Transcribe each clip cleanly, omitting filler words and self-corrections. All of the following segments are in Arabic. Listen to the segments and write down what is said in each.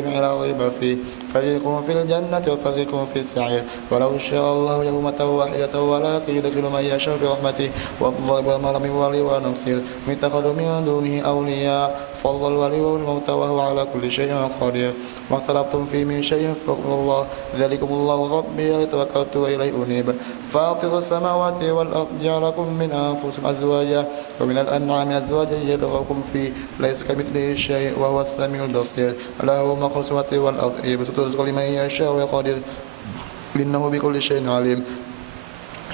جميع لا ريب فيه فريق في الجنة وفريق في السعير ولو شاء الله أمة واحدة ولكن يدخل من يشاء في رحمته والضرب ما لم يولي ونصير اتخذوا من دونه أولياء فالله الولي والموت وهو على كل شيء قدير ما اختلفتم فيه من شيء فحكم الله ذلكم الله ربي عليه توكلت وإليه أنيب فاطر السماوات والأرض جعل لكم من أنفسكم أزواجا ومن الأنعام أزواجا يذرأكم فيه ليس كمثله شيء وهو السميع البصير له ملك السماوات والأرض يبسط الرزق لمن يشاء ويقدر إنه بكل شيء عليم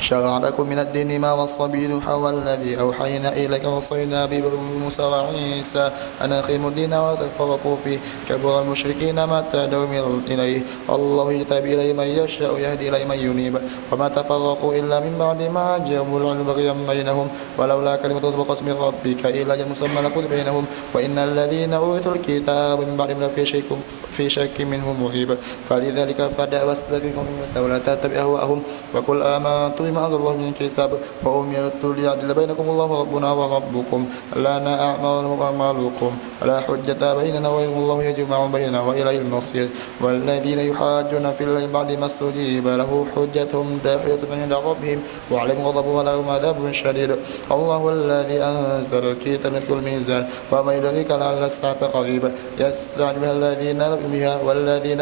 شرع لكم من الدين ما وصى به نوحا والذي أوحينا إليك وصينا به موسى وعيسى أن أقيموا الدين ولا تفرقوا فيه كبر المشركين ما تدعون إليه الله يجتبي إليه من يشاء يهدي إليه من ينيب وما تفرقوا إلا من بعد ما جاءهم العلم بغيا بينهم ولولا كلمة سبقت من ربك إلى أجل مسمى لقضي بينهم وإن الذين أوتوا الكتاب من بعد ما في شك منه مريب فلذلك فدع واستقم ولا تتبع أهواءهم وقل آمنت بما أنزل الله من كتاب وأمرت ليعدل بينكم الله ربنا وربكم لنا أعمالنا وأعمالكم لا حجة بيننا وبين الله يجمع بيننا وإليه المصير والذين يحاجون في الله بعد ما استجيب له حجتهم داحية عند ربهم وعليهم غضب ولهم عذاب شديد الله الذي أنزل الكتاب في الميزان وما يدريك لعل الساعة قريبة يستعجل الذين بها والذين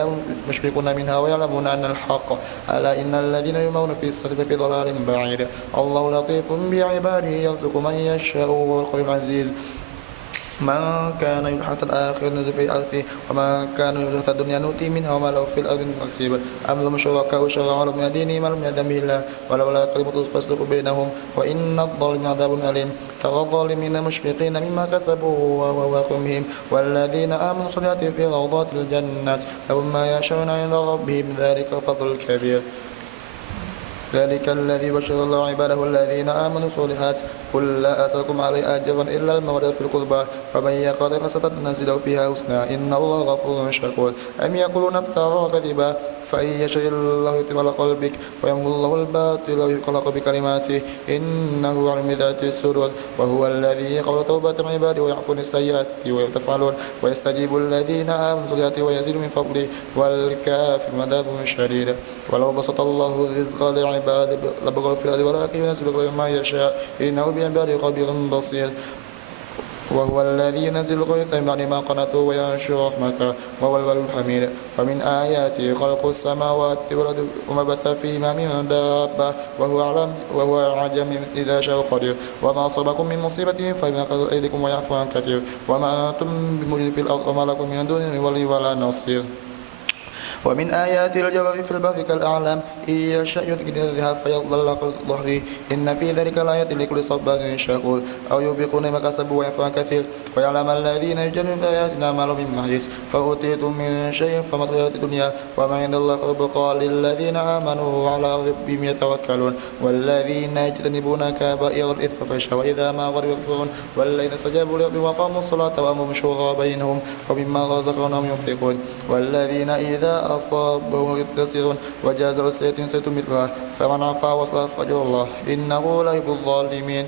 مشفقون منها ويعلمون أن الحق ألا إن الذين يمون في الصدق في ضلال بعيد الله لطيف بعباده يرزق من يشاء وهو القوي العزيز من كان يريد حتى الآخرة نزل في أرضه وما كان يريد حتى الدنيا نؤتي منها وما له في الأرض نصيب أم لهم شركاء شرعوا لهم من دينه ما لم يأذن به الله ولولا كلمة فاسلك بينهم وإن الظالمين عذاب أليم ترى الظالمين مشفقين مما كسبوا وواقعهم والذين آمنوا صلاتهم في روضات الجنات لهم ما يشاءون عند ربهم ذلك الفضل الكبير ذلك الذي بشر الله عباده الذين آمنوا الصالحات قل لا أسألكم عليه أجرا إلا المودة في القربى ومن يقترف فستنزل فيها حسنى إن الله غفور شكور أم يقولون افترى كذبا فإن يشاء الله يتم على قلبك ويمحو الله الباطل ويخلق بكلماته إنه علم ذات الصدور وهو الذي يقبل توبة عباده ويعفو عن السيئات ويتفعلون ويستجيب الذين آمنوا الصالحات ويزيد من فضله والكافر عذاب شديد ولو بسط الله الرزق لعباده لبغوا في الأرض ولكن ينزل ما يشاء إنه بعباده خبير بصير وهو الذي ينزل الغيث من بعد ما قنطوا وينشر رحمته وهو الولي الحميد ومن آياته خلق السماوات والأرض وما بث فيهما من دابة وهو العجم إذا شاء قدير وما أصابكم من مصيبة فبما كسبت أيديكم ويعفو عن كثير وما أنتم بمعجزين في الأرض وما لكم من دونه ولي ولا نصير ومن آيات الجوار في البحر كالأعلام إن يشاء يذهب الذهاب فيضل ظهره إن في ذلك لآيات لكل صبار شكور أو يوبقون ما كسبوا ويعفو عن كثير ويعلم الذين يجادلون في آياتنا ما لهم من محيص فأوتيتم من شيء فمتاع الحياة الدنيا وما عند الله يبقى للذين آمنوا وعلى ربهم يتوكلون والذين يجتنبون كبائر الإثم والفحش وإذا ما غضبوا يغفرون والذين استجابوا لربهم وأقاموا الصلاة وأمرهم شورى بينهم ومما رزقناهم ينفقون والذين إذا أصابهم يسير وجازوا سيئة سيئة مثلها فمن عفا وأصلح فأجر الله إنه لا يحب الظالمين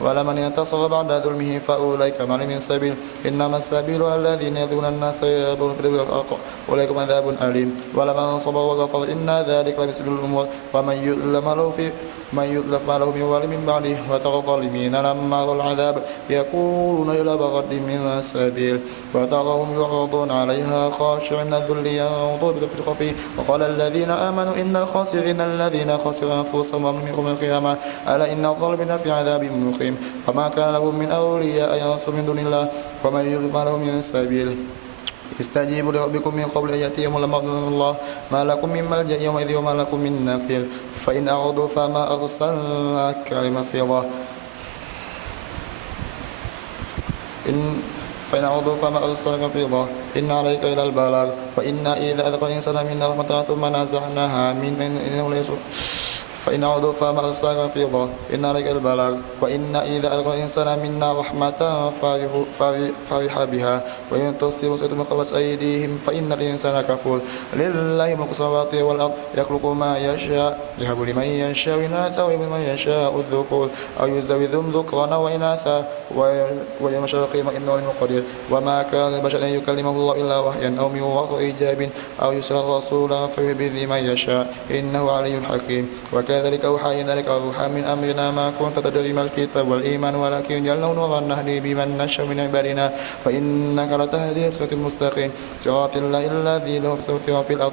ولمن ينتصر بعد ظلمه فأولئك ما لهم من سبيل إنما السبيل على الذين يظلمون الناس يبغون في الأرض أولئك عذاب أليم ولمن صبر وغفر إن ذلك لمثل الأمور ومن يؤلف ما له من ولي من بعده وترى الظالمين لما رأوا العذاب يقولون إلى بغد من سبيل وتراهم يعرضون عليها خاشعين الذل ينظر بفرق فيه وقال الذين آمنوا إن الخاسرين الذين خسروا أنفسهم وأموالهم يوم القيامة ألا إن الظالمين في عذاب مقيم وما كان لهم من أولياء ينصرون من دون الله ومن يضلل ما له من سبيل استجيبوا لربكم من قبل أن يأتيهم الأمر الله ما لكم من ملجأ يومئذ وما لكم من نكير فإن أعرضوا فما أرسلناك لمحفظا فإن أعرضوا فما أرسلناك لمحفظا إن عليك إلى البلاغ وإنا إذا أذقنا الإنسان منا رحمة ثم نزعناها من إنه ليس فإن عودوا فما أرسلنا في الله إن عليك البلاغ وإن إذا ألقى الإنسان منا رحمة فرح بها وإن تصيبوا سيئة من قبل أيديهم فإن الإنسان كفور لله ملك السماوات والأرض يخلق ما يشاء يهب لمن يشاء إناثا ويهب لمن يشاء الذكور أو يزوجهم ذكرانا وإناثا ويوم القيامة إنه عليم قدير وما كان لبشر أن يكلمه الله إلا وحيا أو من وراء إيجاب أو يرسل رسولا فيهدي من يشاء إنه علي حكيم وكذلك أوحى ذلك روحا من أمرنا ما كنت تدري ما الكتاب والإيمان ولكن جعلناه نورا نهدي بمن نشاء من عبادنا فإنك لتهدي صراط مستقيم صراط الله الذي له في السماوات وفي الأرض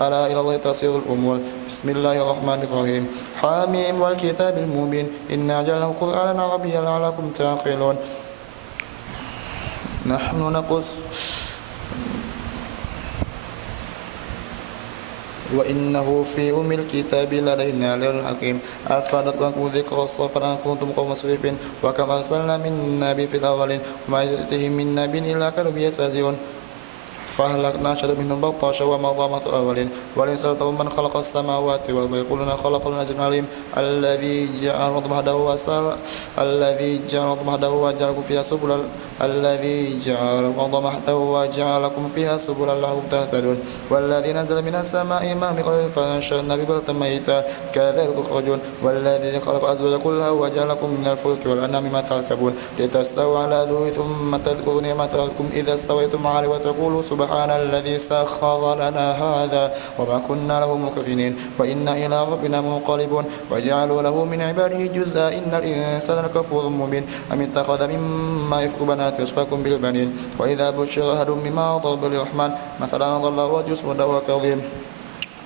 ألا إلى الله تصير الأمور بسم الله الرحمن الرحيم حاميم والكتاب المبين إنا جعلناه قرآنا عربيا لعلكم تعقلون نحن نقص وإنه في أم الكتاب لدينا للحكيم أفادت لكم ذكر الصفر أن كنتم قوم مسرفين وكم أرسلنا من نبي في الأولين وما يأتيهم من نبي إلا كانوا به يستهزئون فأهلكنا أشد منهم بطشا ومضى مثل الأولين ولئن سألتهم من خلق السماوات والأرض يقولون خلق العزيز العليم الذي جعل الأرض مهدا وجعلكم فيها سبلا الذي جعل الأرض مهدا وجعلكم فيها سبلا لعلكم تهتدون والذي نزل من السماء ماء بقدر فأنشرنا ببلدة ميتا كذلك تخرجون والذي خلق أزواج كلها وجعلكم من الفلك والأنعام ما تركبون لتستووا على ذوي ثم تذكروا نعمة ربكم إذا استويتم عليه وتقولوا سبحان الذي سخر لنا هذا وما كنا له مقرنين وإنا إلى ربنا منقلبون وجعلوا له من عباده جزءا إن الإنسان لكفور مبين أم اتخذ مما يخلق بنات يصفاكم بالبنين وإذا بشر أحد مما ضرب للرحمن مثلا ظل وجهه مسودا وكظيم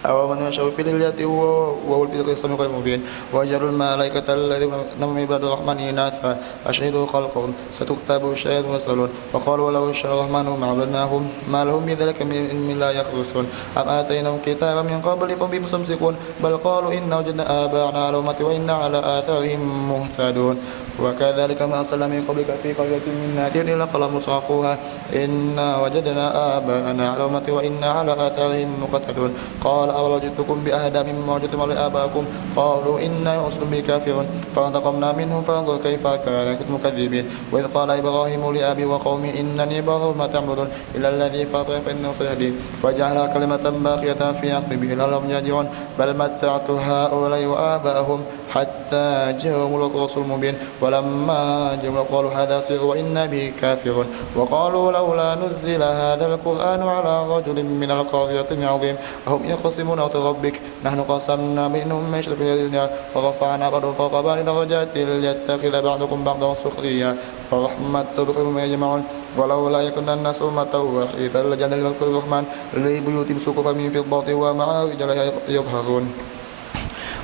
أو من يشاء في الهدى وهو في القسم غير مبين وجعلوا الملائكة الذين من عباد الرحمن إناثا أشهدوا خلقهم ستكتب شهادة ويسألون وقالوا لو شاء الرحمن ما عبدناهم ما لهم بذلك من لا يخلصون أم آتيناهم كتابا من قبل فهم به مستمسكون بل قالوا إنا وجدنا آباءنا على أمة وإنا على آثارهم مهتدون وكذلك ما أرسلنا من قبلك في قرية من نذير إلا قال مصرفوها إنا وجدنا آباءنا على أمة وإنا على آثارهم مقتدون قال أولو جئتكم بأهدى مما وجدتم على آباءكم قالوا إنا ورسل به كافرون فانتقمنا منهم فانظر كيف كان كنتم مكذبين وإذ قال إبراهيم لأبي وقومه إنني براء ما تعبدون إلا الذي فاطر فإنه سيهدين وجعلها كلمة باقية في عقبه لعلهم يرجعون بل متعت هؤلاء وآباءهم حتى جاءهم الرسول المبين ولما جاءهم قالوا هذا سحر وإنا به كافرون وقالوا لولا نزل هذا القرآن على رجل من القريتين عظيم وهم يقسمون ربك نحن قسمنا بينهم معيشة في الدنيا ورفعنا بعضهم فوق بعض درجات ليتخذ بعضكم بعضا سخريا ورحمة ربكم ما يجمعون ولولا يكن الناس أمة واحدة لجعلنا لمغفر الرحمن لبيوتهم سقفا من فضة ومعارج لا يظهرون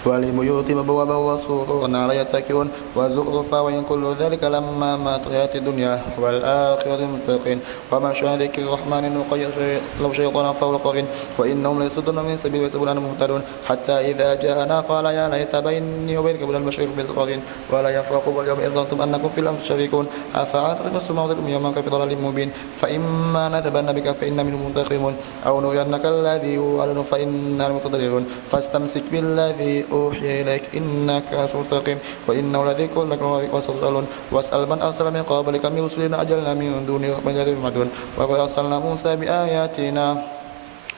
ولبيوتهم أبوابا وسرورا عليها يتكئون وزخرفا وإن كل ذلك لما مات الحياة الدنيا والآخرة للمتقين وما شاء ذكر الرحمن نقيض لو شيطانا فهو قرين وإنهم ليصدون من سبيل ويحسبون أنهم مهتدون حتى إذا جاءنا قال يا ليت بيني وبينك بعد المشرق بالقرين ولا يفرق واليوم إذ ظننتم أنكم في الأمر تشركون أفعاتكم السماوات يوما في ضلال مبين فإما نتبنى بك فإن منهم منتقمون أو نرينك الذي يوعدون فإنا المتضررون فاستمسك بالذي أوحي إليك إنك مستقيم وإنه لذكر لك وستسألون واسأل من أرسل من قبلك من رسلنا أجلنا من دونه من يدعو المدون وقد أرسلنا موسى بآياتنا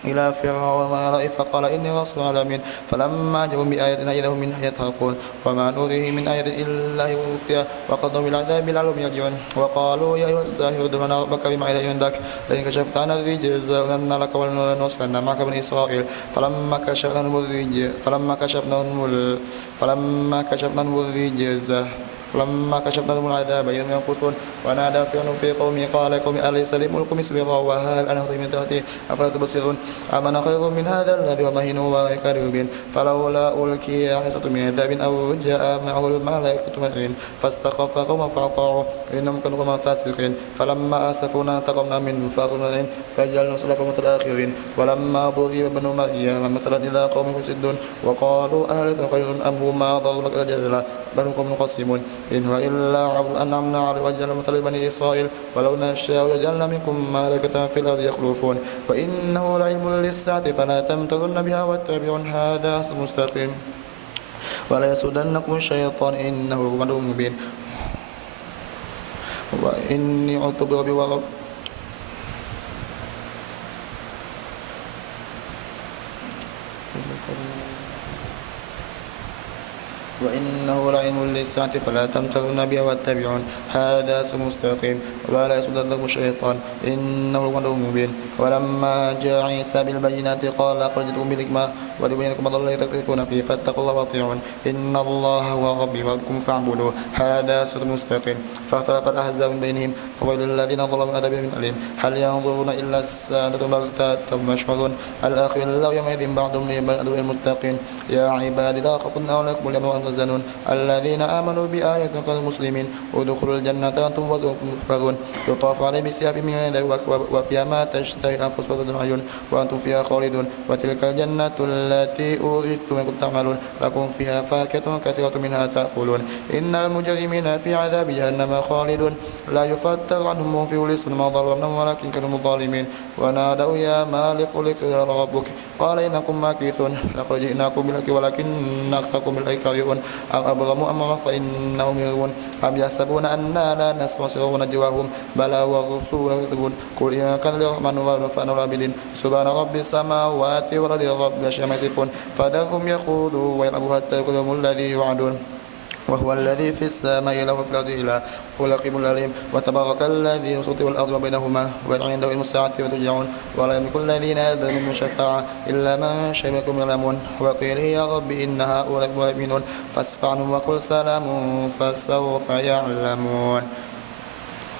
إلى فرعون وملئه فقال إني رسول العالمين فلما جاءوا بآياتنا إذا هم منها يضحكون وما نريه من آية إلا هي مبتيا وقضوا بالعذاب لعلهم يرجعون وقالوا يا أيها الساحر ادع لنا ربك بما عهد عندك لئن كشفت عنا الرجز لنرسلن لك ولنرسلن معك بني إسرائيل فلما كشفنا الرجز فلما كشفنا عنهم العذاب إذا هم ينكثون ونادى فرعون في قومه قال يا قوم أليس لي ملك مصر وهذا الأنهار من تحتي أفلا تبصرون أمن خير من هذا الذي هو مهين وكريم فلولا ألقي حصة من عذاب أو جاء معه الملائكة مدعين فاستخف قومه فأطاعوا إنهم كانوا قوما فاسقين فلما آسفونا انتقمنا منهم فأخذناهم فجعلنا سلفا مثل الآخرين ولما ضرب ابن مريم مثلا إذا قومه يسدون وقالوا أهلكنا خير أم هما ضربك الجزل بل هم قوم خصيمون إن هو إلا عبد أنعمنا عليه وجعلنا مثل بني إسرائيل ولو نشاء لجعلنا منكم ملائكة في الأرض يخلفون وإنه لعلم للساعة فلا تمترن بها واتبعون هذا مستقيم ولا يسودنكم الشيطان إنه هو عدو مبين وإني عدت بربي ورب وإنه لعلم للساعة فلا تمترن بها واتبعون هذا مستقيم ولا يصدنكم الشيطان إنه لعدو مبين ولما جاء عيسى بالبينات قال قد جئتكم بالحكمة ولأبين لكم الذي تختلفون فيه فاتقوا الله وأطيعون إن الله هو ربي وربكم فاعبدوه هذا صراط مستقيم فاختلف الأحزاب من بينهم فويل للذين ظلموا من عذاب أليم هل ينظرون إلا الساعة بغتة يشعرون الأخلاء يومئذ بعضهم لبعض المتقين يا عبادي لا خوف عليكم اليوم وأنتم تحزنون الذين آمنوا بآياتنا كانوا مسلمين ادخلوا الجنة أنتم تحبرون يطاف عليهم بسياف من ذهب وفيها ما تشتهي الأنفس وتلذ الأعين وأنتم فيها خالدون وتلك الجنة التي أورثتم كنتم تعملون لكم فيها فاكهة كثيرة منها تأكلون إن المجرمين في عذاب جهنم خالدون لا يفتر عنهم وهم في وليس ما ظلمناهم ولكن كانوا ظالمين ونادوا يا مالك ليقضي ربك قال إنكم ماكثون لقد جئناكم بالحق ولكن أكثركم بالحق كارهون أم أبرموا أمرا فإنهم يرون أم يحسبون أنا لا نسمع سرهم نجواهم بلى والرسول يكذبون قل إن كان للرحمن ولد فأنا العابدين سبحان رب السماوات والأرض رب العرش عما يصفون فذرهم يخوضوا ويلعبوا حتى يأخذهم الذي يوعدون وهو الذي في السماء له في الأرض إله هو الرقيب العليم وتبارك الذي يصوت والأرض وبينهما وعنده علم الساعة وترجعون ولا يملك الذين يدعون من شفاعة إلا من شهد منكم يعلمون وقيل يا رب إن هؤلاء مؤمنون فاصفح عنهم وقل سلام فسوف يعلمون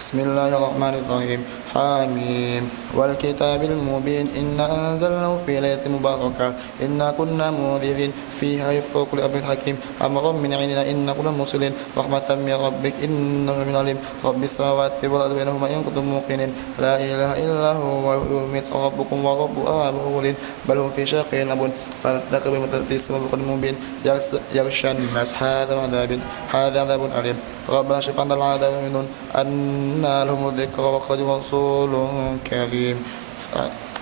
بسم الله الرحمن الرحيم حميم والكتاب المبين إنا أنزلناه في ليلة مباركة إنا كنا منذرين فيها يفرق كل أمر حكيم أمرا من عندنا إنا كنا مرسلين رحمة من ربك إنه من عليم رب السماوات والأرض بينهما إن كنتم موقنين لا إله إلا هو يميت ربكم ورب آبائكم بل هم في شق يلعبون فارتقب في السماء بقدر مبين يغشى الناس هذا عذاب أليم ربنا اشف عنا العذاب منهم أن لهم الذكر وقد رسول كريم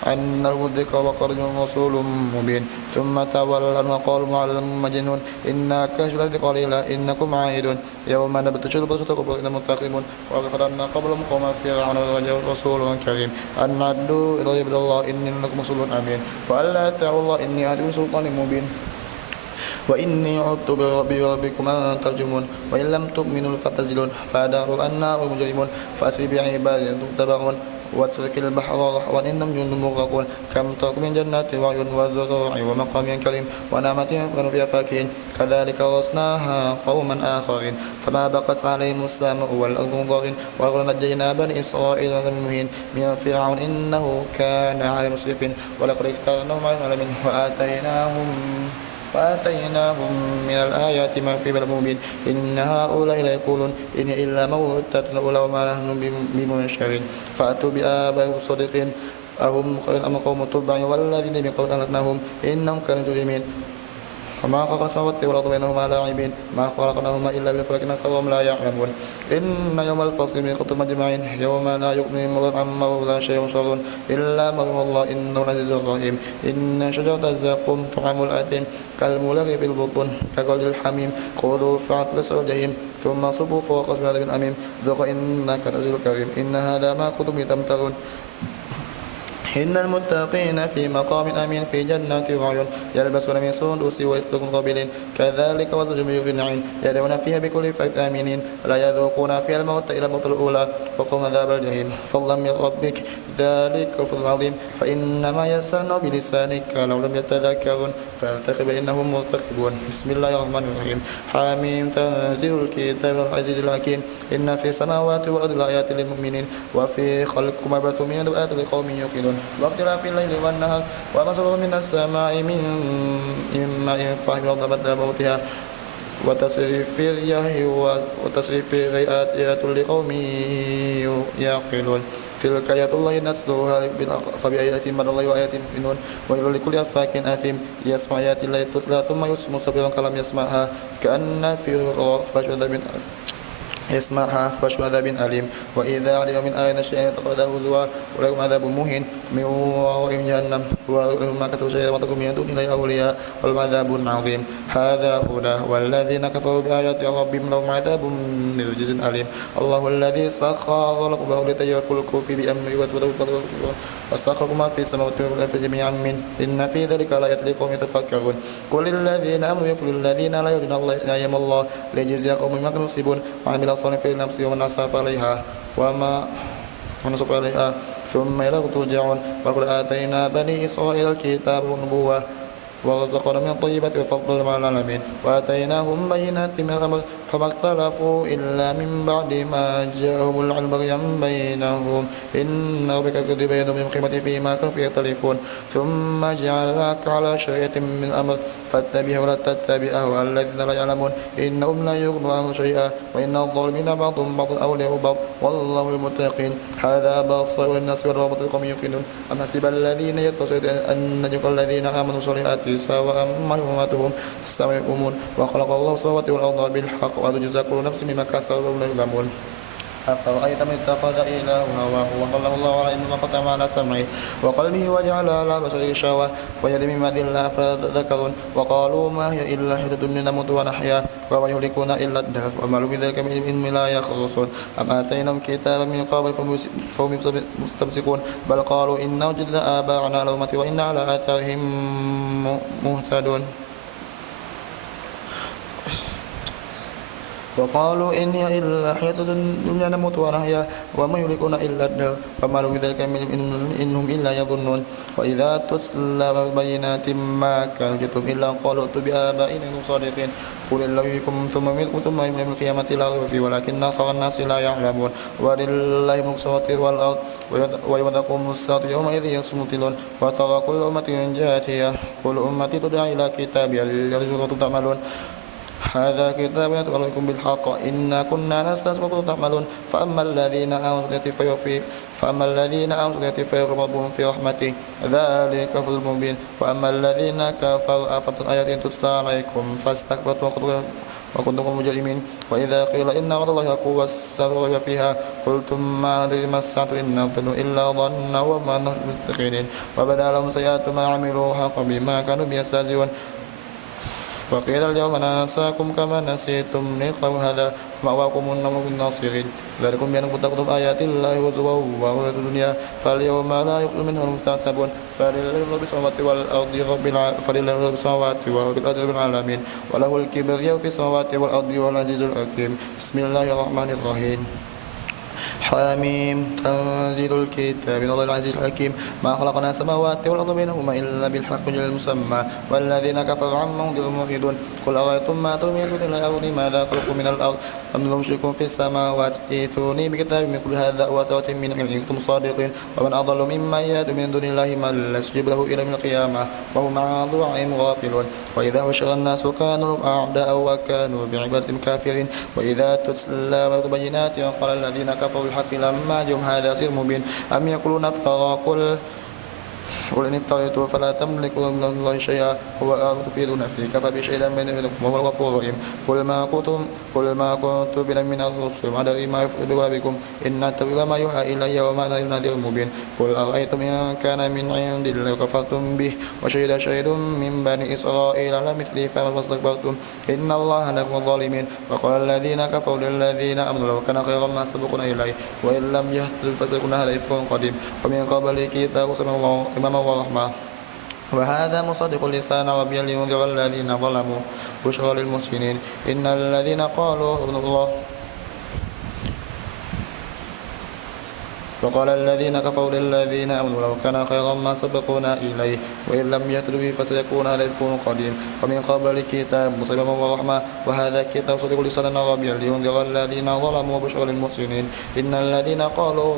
أن لهم الذكر وقد رسول مبين ثم تولوا وقالوا معلم مجنون إنا كاشف الذكر قليلا إنكم عائدون يوم نبتش البطش إن منتقمون وغفرنا قبلهم قوم فرعون ورجعوا رسول كريم أن عدوا إلى عبد الله إني لكم رسول أمين وألا تعوا الله إني عدو سلطان مبين وإني عدت بربي وربكم أن ترجمون وإن لم تؤمنوا فاعتزلون فداروا النار المجرمون فأسر بعبادي تتبعون واترك البحر رحوا إنهم جند مغرقون كم ترك من جنات وعيون وزروع ومقام كريم ونعمة كانوا فيها فاكهين كذلك ورثناها قوما آخرين فما بقت عليهم السماء والأرض منظرين ونجينا بني إسرائيل من المهين من فرعون إنه كان على مسرفين ولقد اخترناهم على العالمين وآتيناهم من الآيات ما في بلد مبين إن هؤلاء لا يقولون إن إلا موتتنا الأولى وما نحن بمنشرين فأتوا بآبائهم الصادقين أهم خير أم قوم تبع والذين من قبل أهلكناهم إنهم كانوا مجرمين وما خلقنا السماوات والأرض بينهما لاعبين ما خلقناهما إلا بالحق ولكن أكثرهم لا يعلمون إن يوم الفصل ميقات أجمعين يوم لا يغني موضع عما ولا شيء ينصرون إلا من الله إنه العزيز الرحيم إن شجرة الزقوم طعام الأثيم كالملغ في البطون كغلي الحميم خذوا فاعتبسوا الجحيم ثم صبوا فوق عذاب أميم ذوق إنك العزيز الكريم إن هذا ما كنتم تمترون إن المتقين في مقام أمين في جنات وعيون يلبسون من سندس واستبرق قابلين كذلك وزوج من عين يدعون فيها بكل فاكهة آمنين لا يذوقون فيها الموت إلى الموت الأولى وقوم عذاب الجحيم فضلا من ربك ذلك الفضل العظيم فإنما يسرناه بلسانك لو لم يتذكرون فارتقب إنهم مرتقبون بسم الله الرحمن الرحيم حميم تنزيل الكتاب العزيز الحكيم إن في السماوات والأرض لآيات للمؤمنين وفي خلقكم ما بث من آيات لقوم يوقنون واختلاف الليل والنهار وما صبر من السماء من ماء فاحم والأرض بعد موتها وتصريف الرياح لقوم يعقلون تلك آيات الله نتلوها فبأي آيات من الله وآيات يؤمنون ويل لكل أفاك آثم يسمع آيات الله تتلى ثم يسمع صبرا كلام يسمعها كأن في غرفة اسمعها فبشر عذاب أليم وإذا علم من آية شيئا اتخذه هزوا ولهم عذاب مهين من ورائهم جهنم ولهم ما كسبوا شيئا وتكون من دون الله أولياء ولهم عذاب عظيم هذا هدى والذين كفروا بآيات ربهم لهم عذاب من رجز أليم الله الذي سخر لكم البحر لتجري الفلك فيه بأمره وتبتغوا وسخر ما في السماوات والأرض جميعا منه إن في ذلك لآيات لقوم يتفكرون قل للذين آمنوا يغفروا للذين لا يرجون الله أيام الله ليجزي قوم بما كانوا يكسبون وعمل صالحا فلنفسه ومن أسرف عليها وما ونصف عليها ثم إليه ترجعون وقل آتينا بني إسرائيل الكتاب والنبوة ورزقنا من الطيبات وفضل مع العالمين وآتيناهم بينات من الأمر فما اختلفوا إلا من بعد ما جاءهم العلم بغيا بينهم إن ربك يقضي بينهم يوم القيامة فيما كانوا فيه يختلفون ثم جعلناك على شريعة من الأمر فاتبعها ولا تتبع أهواء الذين لا يعلمون إنهم لا يغنون عنهم شيئا وإن الظالمين بعضهم بعض أولياء بعض والله المتقين هذا بصير للناس والرحمة لقوم يوقنون أم حسب الذين يتصدون أن نجعل الذين آمنوا صالحات سواء محيطهم سواء وخلق الله السماوات والأرض بالحق وتجزى كل نفس بما كسبت وهم لا يظلمون أفرأيت من اتخذ إلهه هواه وضله الله على علم وختم على سمعه وقلبه وجعل على بصره غشاوة ويد مما ذل أفلا تذكرون وقالوا ما هي إلا حياة الدنيا نموت ونحيا وما يهلكون إلا الدهر وما لهم بذلك من علم لا يخلصون أم آتيناهم كتابا من قبل فهم مستمسكون بل قالوا إنا وجدنا آباءنا على أمة وإنا على آثارهم مهتدون وقالوا إن هي إلا حياة الدنيا نموت ونحيا وما يهلكون إلا الدهر وما لهم بذلك إنهم إلا يظنون وإذا تتلى بينات ما كانوا يكتبون إلا قالوا ائتوا بآبائنا إن صادقين قل الله يحييكم ثم يميتكم ثم يوم القيامة لا ريب فيه ولكن أكثر الناس لا يعلمون ولله ملك السماوات والأرض ويوم تقوم الساعة يومئذ يصمتون وترى كل أمة جاثية كل أمة تدعى إلى كتابها ليرزقكم تعملون هذا كتاب يتلو عليكم بالحق إنا كنا نستهزئ بما كنتم تعملون فأما الذين آمنوا فيغربهم في رحمته ذلك الفوز المبين وأما الذين كفروا أفترة آيات تتلى عليكم فاستكبرتم وكنتم مجرمين وإذا قيل إن وعد الله حق واستغفر فيها قلتم ما ندري ما الساعة إن نظن إلا ظنا وما نحن بمستيقنين وبدا لهم سيئات ما عملوا حق بما كانوا به يستهزئون وقيل اليوم ننساكم كما نسيتم لقاء هذا مأواكم النار بالناصرين ذلكم بأنكم اتخذتم آيات الله هزوا وغرورا الدنيا فاليوم لا يخرج منها المستعتبون فلله رب السماوات والأرض رب العالمين وله الكبرياء في السماوات والأرض والعزيز الحكيم بسم الله الرحمن الرحيم حميم تنزيل الكتاب من الله العزيز الحكيم ما خلقنا السماوات والأرض بينهما إلا بالحق وأجل المسمى والذين كفروا عما أنذروا معرضون قل أرأيتم ما ترون من دون الله أروني ماذا خلقوا من الأرض أم لهم شرك في السماوات ائتوني بكتاب من كل هذا وأثرة من علم إن كنتم صادقين ومن أضل ممن يدعو من دون الله من لا يستجيب له إلى يوم القيامة وهم عن دعائهم غافلون وإذا حشر الناس كانوا أعداء وكانوا بعبادتهم كافرين وإذا تتلى بينات قال الذين كفروا الحق لما جاءهم هذا سحر مبين أم يقولون افترى قل إن افتريته فلا تملكوا من الله شيئا هو تفيدون فيه كفى بشيء بينكم وهو الغفور الرحيم قل ما كنت بلا من الرسل ما أدري ما يفعل بكم إن أتبع ما يوحى إلي وما أنا نذير مبين قل أرأيتم إن كان من عند الله وكفرتم به وشهد شهيد من بني إسرائيل على مثله فما استكبرتم إن الله لا يحب الظالمين وقال الذين كفروا للذين آمنوا لو كان خيرا ما سبقنا إليه وإن لم يهتدوا فسيكون هذا إفك قديم ومن قبل كتاب إماما ورحمة وهذا مصدق لسان عربيا لينذر الذين ظلموا بشرى للمحسنين إن الذين قالوا ابن الله وقال الذين كفروا للذين آمنوا لو كان خيرا ما سبقونا إليه وإن لم يهتدوا به فسيكون هذا إفك قديم ومن قبل كتاب موسى ورحمة وهذا كتاب مصدق لسان عربيا لينذر الذين ظلموا بشرى للمحسنين إن الذين قالوا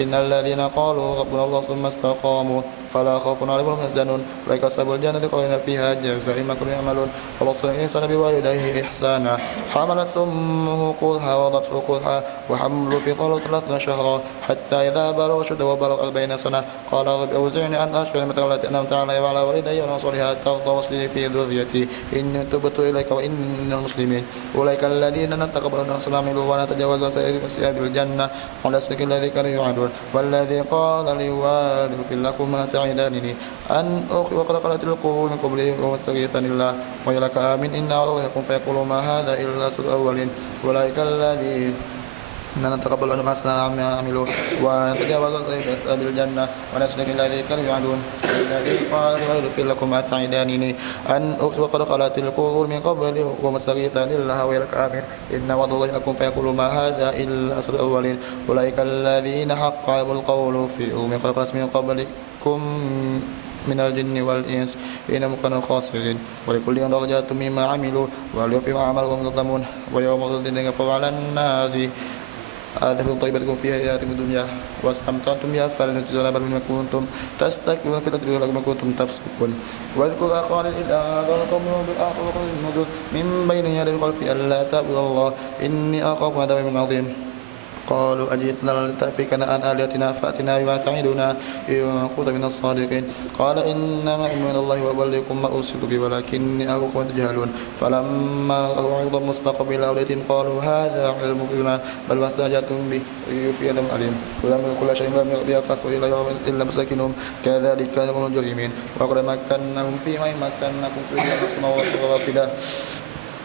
إن الذين قالوا ربنا الله ثم استقاموا فلا خوف عليهم ولا هم يحزنون أولئك أصحاب الجنة خالدين فيها جزاء ما كانوا يعملون ووصى الإنسان بوالديه إحسانا حملت أمه كرها ووضعته كرها وحمله في طول 30 شهرا حتى إذا بلغ أشده وبلغ 40 سنة قال رب أوزعني أن أشكر نعمتك التي أنعمت علي وعلى والدي وأن أصلها ترضى واصلني في ذريتي إني تبت إليك وإن المسلمين أولئك الذين نتقبل أحسن عملوا ولا تجاوز عن سيئات الجنة على السلك الذي كانوا يوعدون والذي قال لوالده اغفر لكما تعدانني أن أخي وقد خلت القرون من قبلي ومستغيثني الله ويلك آمن إن الله يكون فيقول ما هذا إلا سوء الأولين أولئك الذين نتقبل عنهم أحسن عما عملوا ونتجاوز عن أصحاب الجنة ونسلك الذي كانوا يوعدون الذي قال اغفر لكما تعدانني أن أخي وقد خلت القرون من قبلي ومستغيثني الله ويلك آمن إن وعد الله يكون فيقول ما هذا إلا سوء الأولين أولئك الذين حق عليهم القول في أمم قد خلت من قبلكم من الجن والإنس إنهم كانوا خاسرين ولكل درجات مما عملوا وليوفوا أعمالهم يظلمون ويوم الدين يكفر على النار آذفهم طيبتكم في حياتكم الدنيا واستمتعتم بها فلنجزون بل بما كنتم تستكبرون في الأرض ولكم كنتم تفسقون واذكر أخوان إذ أنذركم بالآخر وقل النذر من بين يدي الخلف ألا تعبدوا الله إني أخاف عذاب يوم عظيم قالوا أجئتنا لتأفكنا عن آلهتنا فأتنا بما تعدنا إن كنت من الصادقين قال إنما من الله وأبلغكم ما أرسلت به ولكني أخاف أن تجهلون فلما عرضوا مستقبل أولئكم قالوا هذا علم مبين بل ما استعجلتم به في ألم أليم ولم كل شيء لم يغبها فاسوا إلا مساكنهم كذلك يكون المجرمين وقد مكناهم فيما مكناكم فيه السماوات والأرض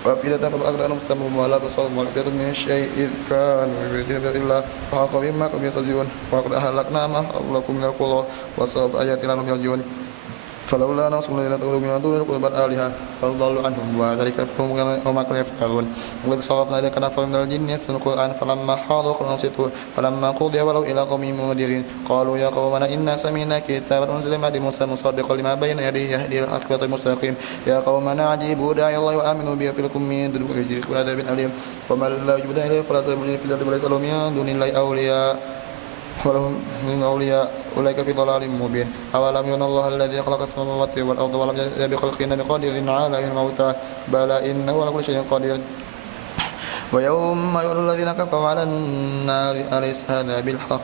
وأفئدة فأغرقناهم سمهم ولا بصرهم وأفئدة من الشيء إذ كانوا يريدون إلا وحاق بما كانوا يستهزئون وقد أهلكنا ما حولكم من القرى وصرف آياتنا لهم يرجعون فلولا نصر الذين اتخذوا من دون القربى آلهة بل ضلوا عنهم وذلك يفكرون وما كانوا يفعلون وإذ صرفنا إليك نفرا من الجن يستمعون القرآن فلما حضروا أنصتوا فلما قضي ولوا إلى قومهم منذرين قالوا يا قومنا إنا سمعنا كتابا أنزل من بعد موسى مصدقا لما بين يديه يهدي إلى الحق صراط مستقيم يا قومنا أجيبوا داعي الله وآمنوا به يغفر لكم من ذنوبكم ويجيركم من عذاب أليم ومن لا يجب داعي إليه فلا سبيل له في الأرض وليس له من دون الله أولياء ولهم من أولياء أولئك في ضلال مبين أولم يروا الله الذي خلق السماوات والأرض ولم يزل بخلقهن بقادر على أن الموتى بلى إنه على كل شيء قدير ويوم يعرض الذين كفروا على النار أليس هذا بالحق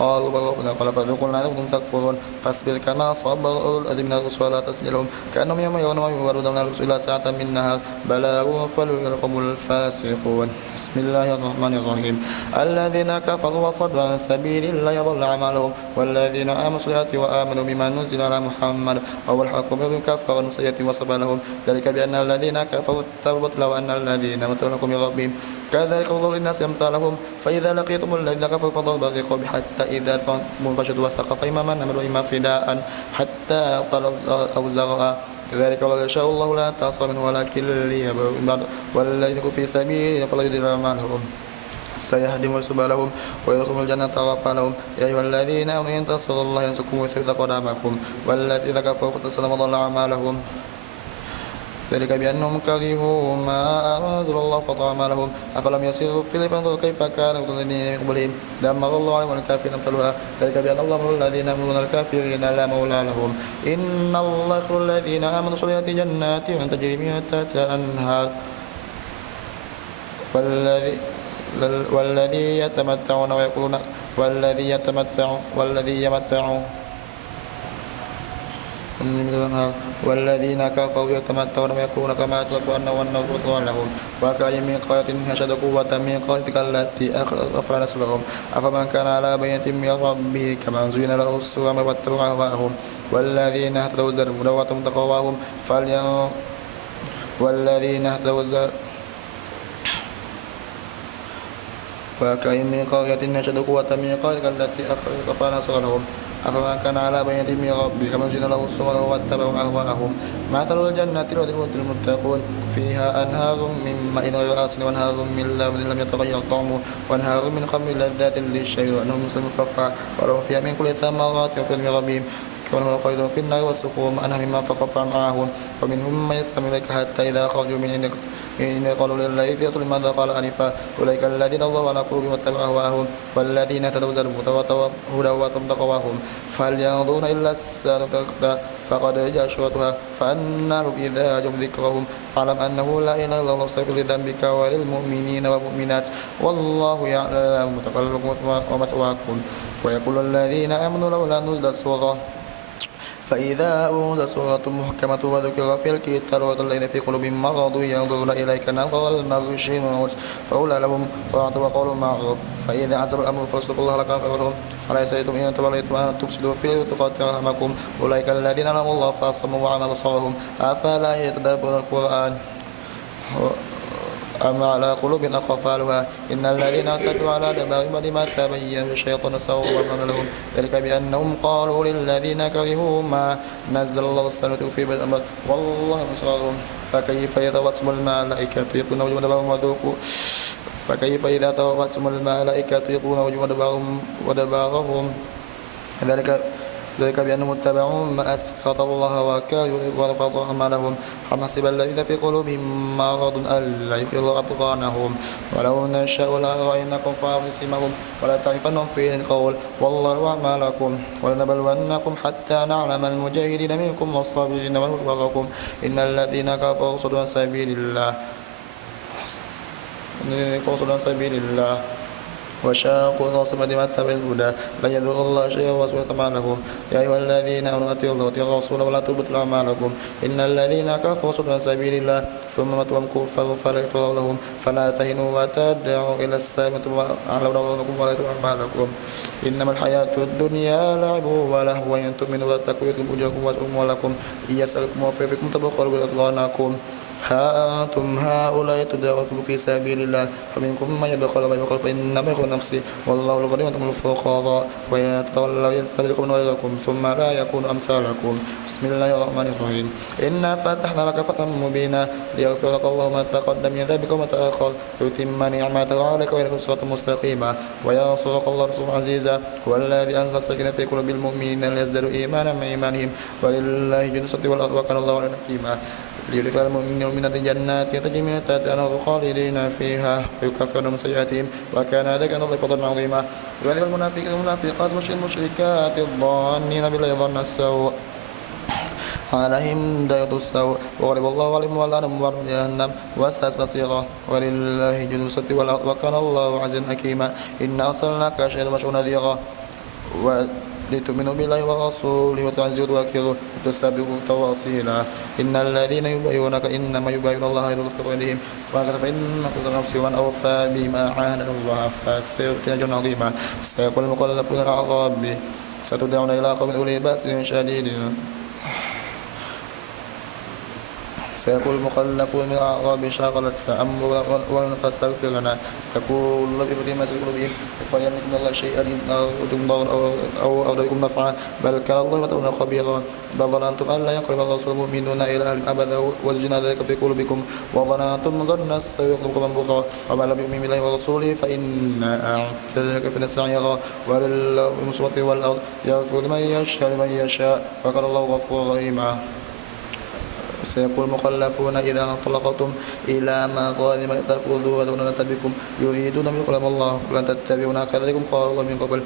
قالوا بل ربنا قال فذوقوا العذاب وأنتم تكفرون فاصبر كما صبر أولو العزم من الرسل ولا تسألهم كأنهم يوم يرون ما يوعدون من الرسل إلى ساعة من نهار بلاغ فليلقم الفاسقون بسم الله الرحمن الرحيم الذين كفروا وصدوا عن سبيل الله يضل أعمالهم والذين آمنوا بالصلاة وآمنوا بما نزل على محمد وهو الحق من ربهم كفروا سيئاتهم وصبر لهم ذلك بأن الذين كفروا تربت لو أن الذين متولوا من ربهم كذلك الله للناس أمثالهم فإذا لقيتم الذين كفروا فضرب الرقاب حتى إذا منفشت وثق فإما من أمر وإما فداء حتى قال أو زرع ذلك ولا يشاء الله لا تعصى منه ولكن ليبلغ والذين في سبيله فلا يضل أعمالهم سيهدم سبلهم ويدخلهم الجنة غفر لهم يا أيها الذين آمنوا إن تنصروا الله ينصركم ويثبت أقدامكم والذين كفروا فتسلم ضل أعمالهم ذلك بأنهم كرهوا ما أنزل الله فطعم لهم أفلم يسيروا في الأرض فانظروا كيف كان الذين من قبلهم دمر الله عليهم الكافرين أمثالها ذلك بأن الله مولى الذين يأمرون الكافرين لا مولى لهم إن الله يخلق الذين آمنوا صليات جنات تجري من تحتها الأنهار والذي يتمتعون ويقولون والذي يمتع والذين كفروا يتمتعون ويقولون كما يتركوا أنه النار مثوى لهم وكأي من قرية أشد قوة من قريتك التي أخرجت نسلهم أفمن كان على بينة من ربه كمن زين له السوء واتبعوا أهواءهم والذين اهتدوا زادهم هدى تقواهم والذين اهتدوا وكأي من قرية أشد قوة من قريتك التي أخرجت نسلهم أفمن كان على بينة من ربه كمن زين له السوء واتبعوا أهواءهم مثل الجنة التي وعد المتقون فيها أنهار من ماء غير آسن وأنهار من لبن لم يتغير طعمه وأنهار من خمر لذات للشرب وأنهم مسلم مصفى ولهم فيها من كل الثمرات وفي من ربهم كمن هو خالد في النار وسقوا ماء مما فقطع معهم ومنهم من يستمع إليك حتى إذا خرجوا من عندك إن قالوا للذي يطلب ماذا قال آنفا أولئك الذين الله على قلوبهم واتبعوا أهواءهم والذين اهتدوا زادوا هدى وتقواهم فهل ينظرون إلا الساعة فقد جاء أشرتها فالنار إذا جم ذكرهم فاعلم أنه لا إله إلا الله واستغفر لذنبك وللمؤمنين والمؤمنات والله يعلم متقلبكم ومثواكم ويقول الذين آمنوا لولا نزلت سورة فإذا أنزلت سورة محكمة وذكر في الكتاب الذين في قلوبهم مرض ينظرون إليك نظر المغشي الموت فأولى لهم طاعة وقول معروف فإذا عزم الأمر فاسلكوا الله لكم خيرهم فلا يسألتم إن توليتم أن تفسدوا في الأرض وتقطعوا أرحامكم أولئك الذين أنعم الله فأصموا وعمى أبصارهم أفلا يتدبرون القرآن أم على قلوب أقفالها إن الذين اعتدوا على دماغهم لما تبين الشيطان سوى لهم ذلك بأنهم قالوا للذين كرهوا ما نزل الله السنة في بالأمر والله مصرهم فكيف إذا توتهم الملائكة يطلون وجوه دبرهم وذوقوا فكيف إذا توتهم الملائكة يطلون وجوه ودبارهم ذلك بأنهم اتبعوا ما أسخط الله وكرهوا ورفض أعمالهم أم حسب الذين في قلوبهم مرض أن لا يغفر الله أبطانهم ولو نشاء لأريناكم فأبصرهم ولا تعرفنهم في القول والله أعمالكم ولنبلونكم حتى نعلم المجاهدين منكم والصابرين ونبلغكم إن الذين كفروا صدوا عن سبيل الله وشاقوا الرسول بما تبع الهدى لا يضر الله شيئا وسوء أعمالهم يا أيها الذين آمنوا أطيعوا الله وأطيعوا الرسول ولا تبطلوا أعمالكم إن الذين كفروا صدوا عن سبيل الله ثم ماتوا كفار فلا يغفر لهم فلا تهنوا وتدعوا إلى السلم وأعلوا نظركم ولا تبطلوا أعمالكم إنما الحياة الدنيا لعب ولهو إن تؤمنوا وتتقوا يؤتكم أجوركم وأموالكم إن يسألكم وفيكم تبخلوا بأضغانكم ها أنتم هؤلاء تدعون في سبيل الله فمنكم من يبخل ومن يبخل فإنما يبخل نفسه والله الغني وأنتم الفقراء وإن تتولوا يستبدل قوما غيركم ثم لا يكون أمثالكم بسم الله الرحمن الرحيم إنا فتحنا لك فتحا مبينا ليغفر لك الله ما تقدم من ذنبك وما تأخر ويتم نعمته عليك ويهديك صراطا مستقيما وينصرك الله نصرا عزيزا هو الذي أنزل السكينة في قلوب المؤمنين ليزدادوا إيمانا مع إيمانهم ولله جند السماوات والأرض وكان الله عليما حكيما ليدخل المؤمنين والمؤمنات جنات تجري من تحتها الأنهار خالدين فيها ويكفر عنهم سيئاتهم وكان ذلك عند الله فضلا عظيما ويعذب المنافقين والمنافقات والمشركات الظانين بالله ظن السوء عليهم دائرة السوء وغضب الله عليهم ولعنهم وأعد جهنم وساءت مصيرا ولله جند السماوات والأرض وكان الله عزيزا حكيما إنا أرسلناك شاهدا وبشيرا ونذيرا لتؤمنوا بالله ورسوله وتعزروه وتوكلوه وتسبحوه تواصيلا إن الذين يبايعونك إنما يبايعون الله يد في أيديهم فإن كل نفس ومن أوفى بما عاهد الله فسيؤتي أجرا عظيما سيقول المخلفون الأعراب ستدعون إلى قوم أولي بأس شديد سيقول المخلفون من الأعراب شاغلتنا أمرنا فاستغفر لنا يقول الذين في ما سيقول بهم فيملك من الله شيئا إن أردتم ضرا أو أردتم نفعا بل كان الله وتعالى خبيرا بل ظننتم أن لا ينقلب الرسول المؤمنون إلى أهل أبدا وزجنا ذلك في قلوبكم وظننتم ظن السوء يخلقكم من بكرا وما لم يؤمن بالله ورسوله فإنا أعتدنا كفرا سعيرا ولله المسوة والأرض يغفر لمن يشاء وكان الله غفورا رحيما سيقول المخلفون إذا انطلقتم إلى مغانم تأخذوها دون نتبعكم يريدون أن يقولوا الله لن تتبعونا كذلكم قال الله من قبل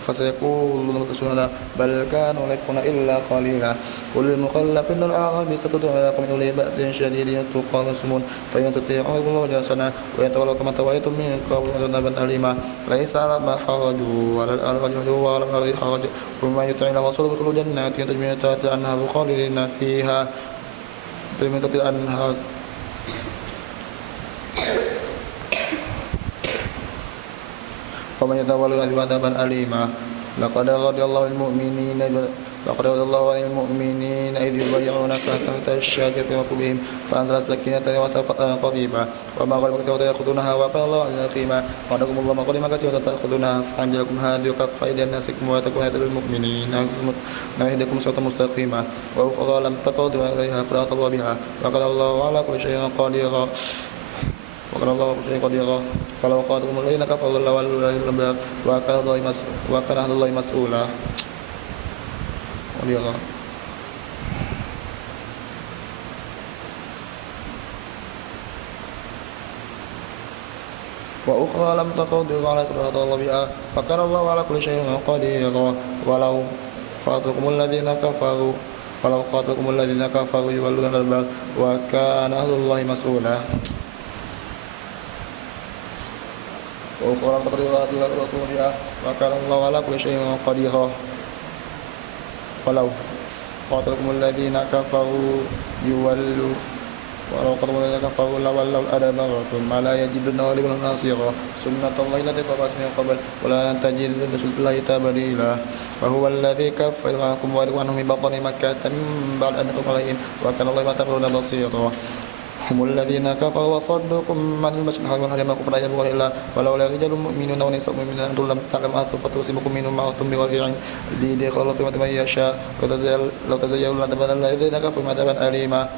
فسيقولون بل تسوننا بل كانوا لا يكون إلا قليلا قل للمخلفين الأعراب ستدعون إلى قوم أولي بأس شديد تقاسمون فإن تطيعوا الله وجلسنا وإن تولوا كما توليتم من قبل عذابا أليما ليس على ما حرجوا ولا الأرجح ولا الأرض حرج ومن يطع الله ورسوله يدخل جنات تجري من تحتها الأنهار خالدين فيها من تحتها الأنهار ومن يتولى يعذب عذابا أليما لقد رضي الله عن المؤمنين إذ يبايعونك تحت الشجرة في ركوبهم فأنزل السكينة وثبتها قريبا وما غنمتم كثيرة تأخذونها وقال الله عز وجل وعدكم الله مغانم كثيرة تأخذونها فأنجاكم هذه وكف أيدي الناسكم وتكون هدى للمؤمنين ويهديكم صراطا مستقيما وأخرى لم تقدروا عليها فلا الله بها وقال الله على كل شيء قدير وكان الله بشيء قديرا فلو قاتلهم الذين كفروا وكان أهل الله مسؤولا وليغا وأخرى لم تقدروا على كل الله بها فكان الله على كل شيء قديرا ولو قاتلكم الذين كفروا يولون الأدبار وكان أهل الله مسؤولا وأخرى لم تقدروا على كل الله بها وكان الله على كل شيء قديرا ولو قاتلكم الذين كفروا يولوا ولو قاتلكم الذين كفروا لولوا الأدبار ثم لا يجدون وليا نصيرا سنة الله التي قد خلت من قبل ولا تجد لسنة الله تبديلا وهو الذي كف عنكم وعنهم من بطن مكة من بعد أن تكفروا عليهم وكان الله بما تعملون بصيرا هم الذين كفروا وصدوكم عن المسجد الحرام والحرم كفر لا يبغى إلا ولولا رجال مؤمنون ونساء مؤمنون أنتم لم تعلموا أن فتصيبكم منهم معرة بغير علم ليدخلوا في من يشاء لو تزيلوا لتبذل الذين كفروا عذابا أليما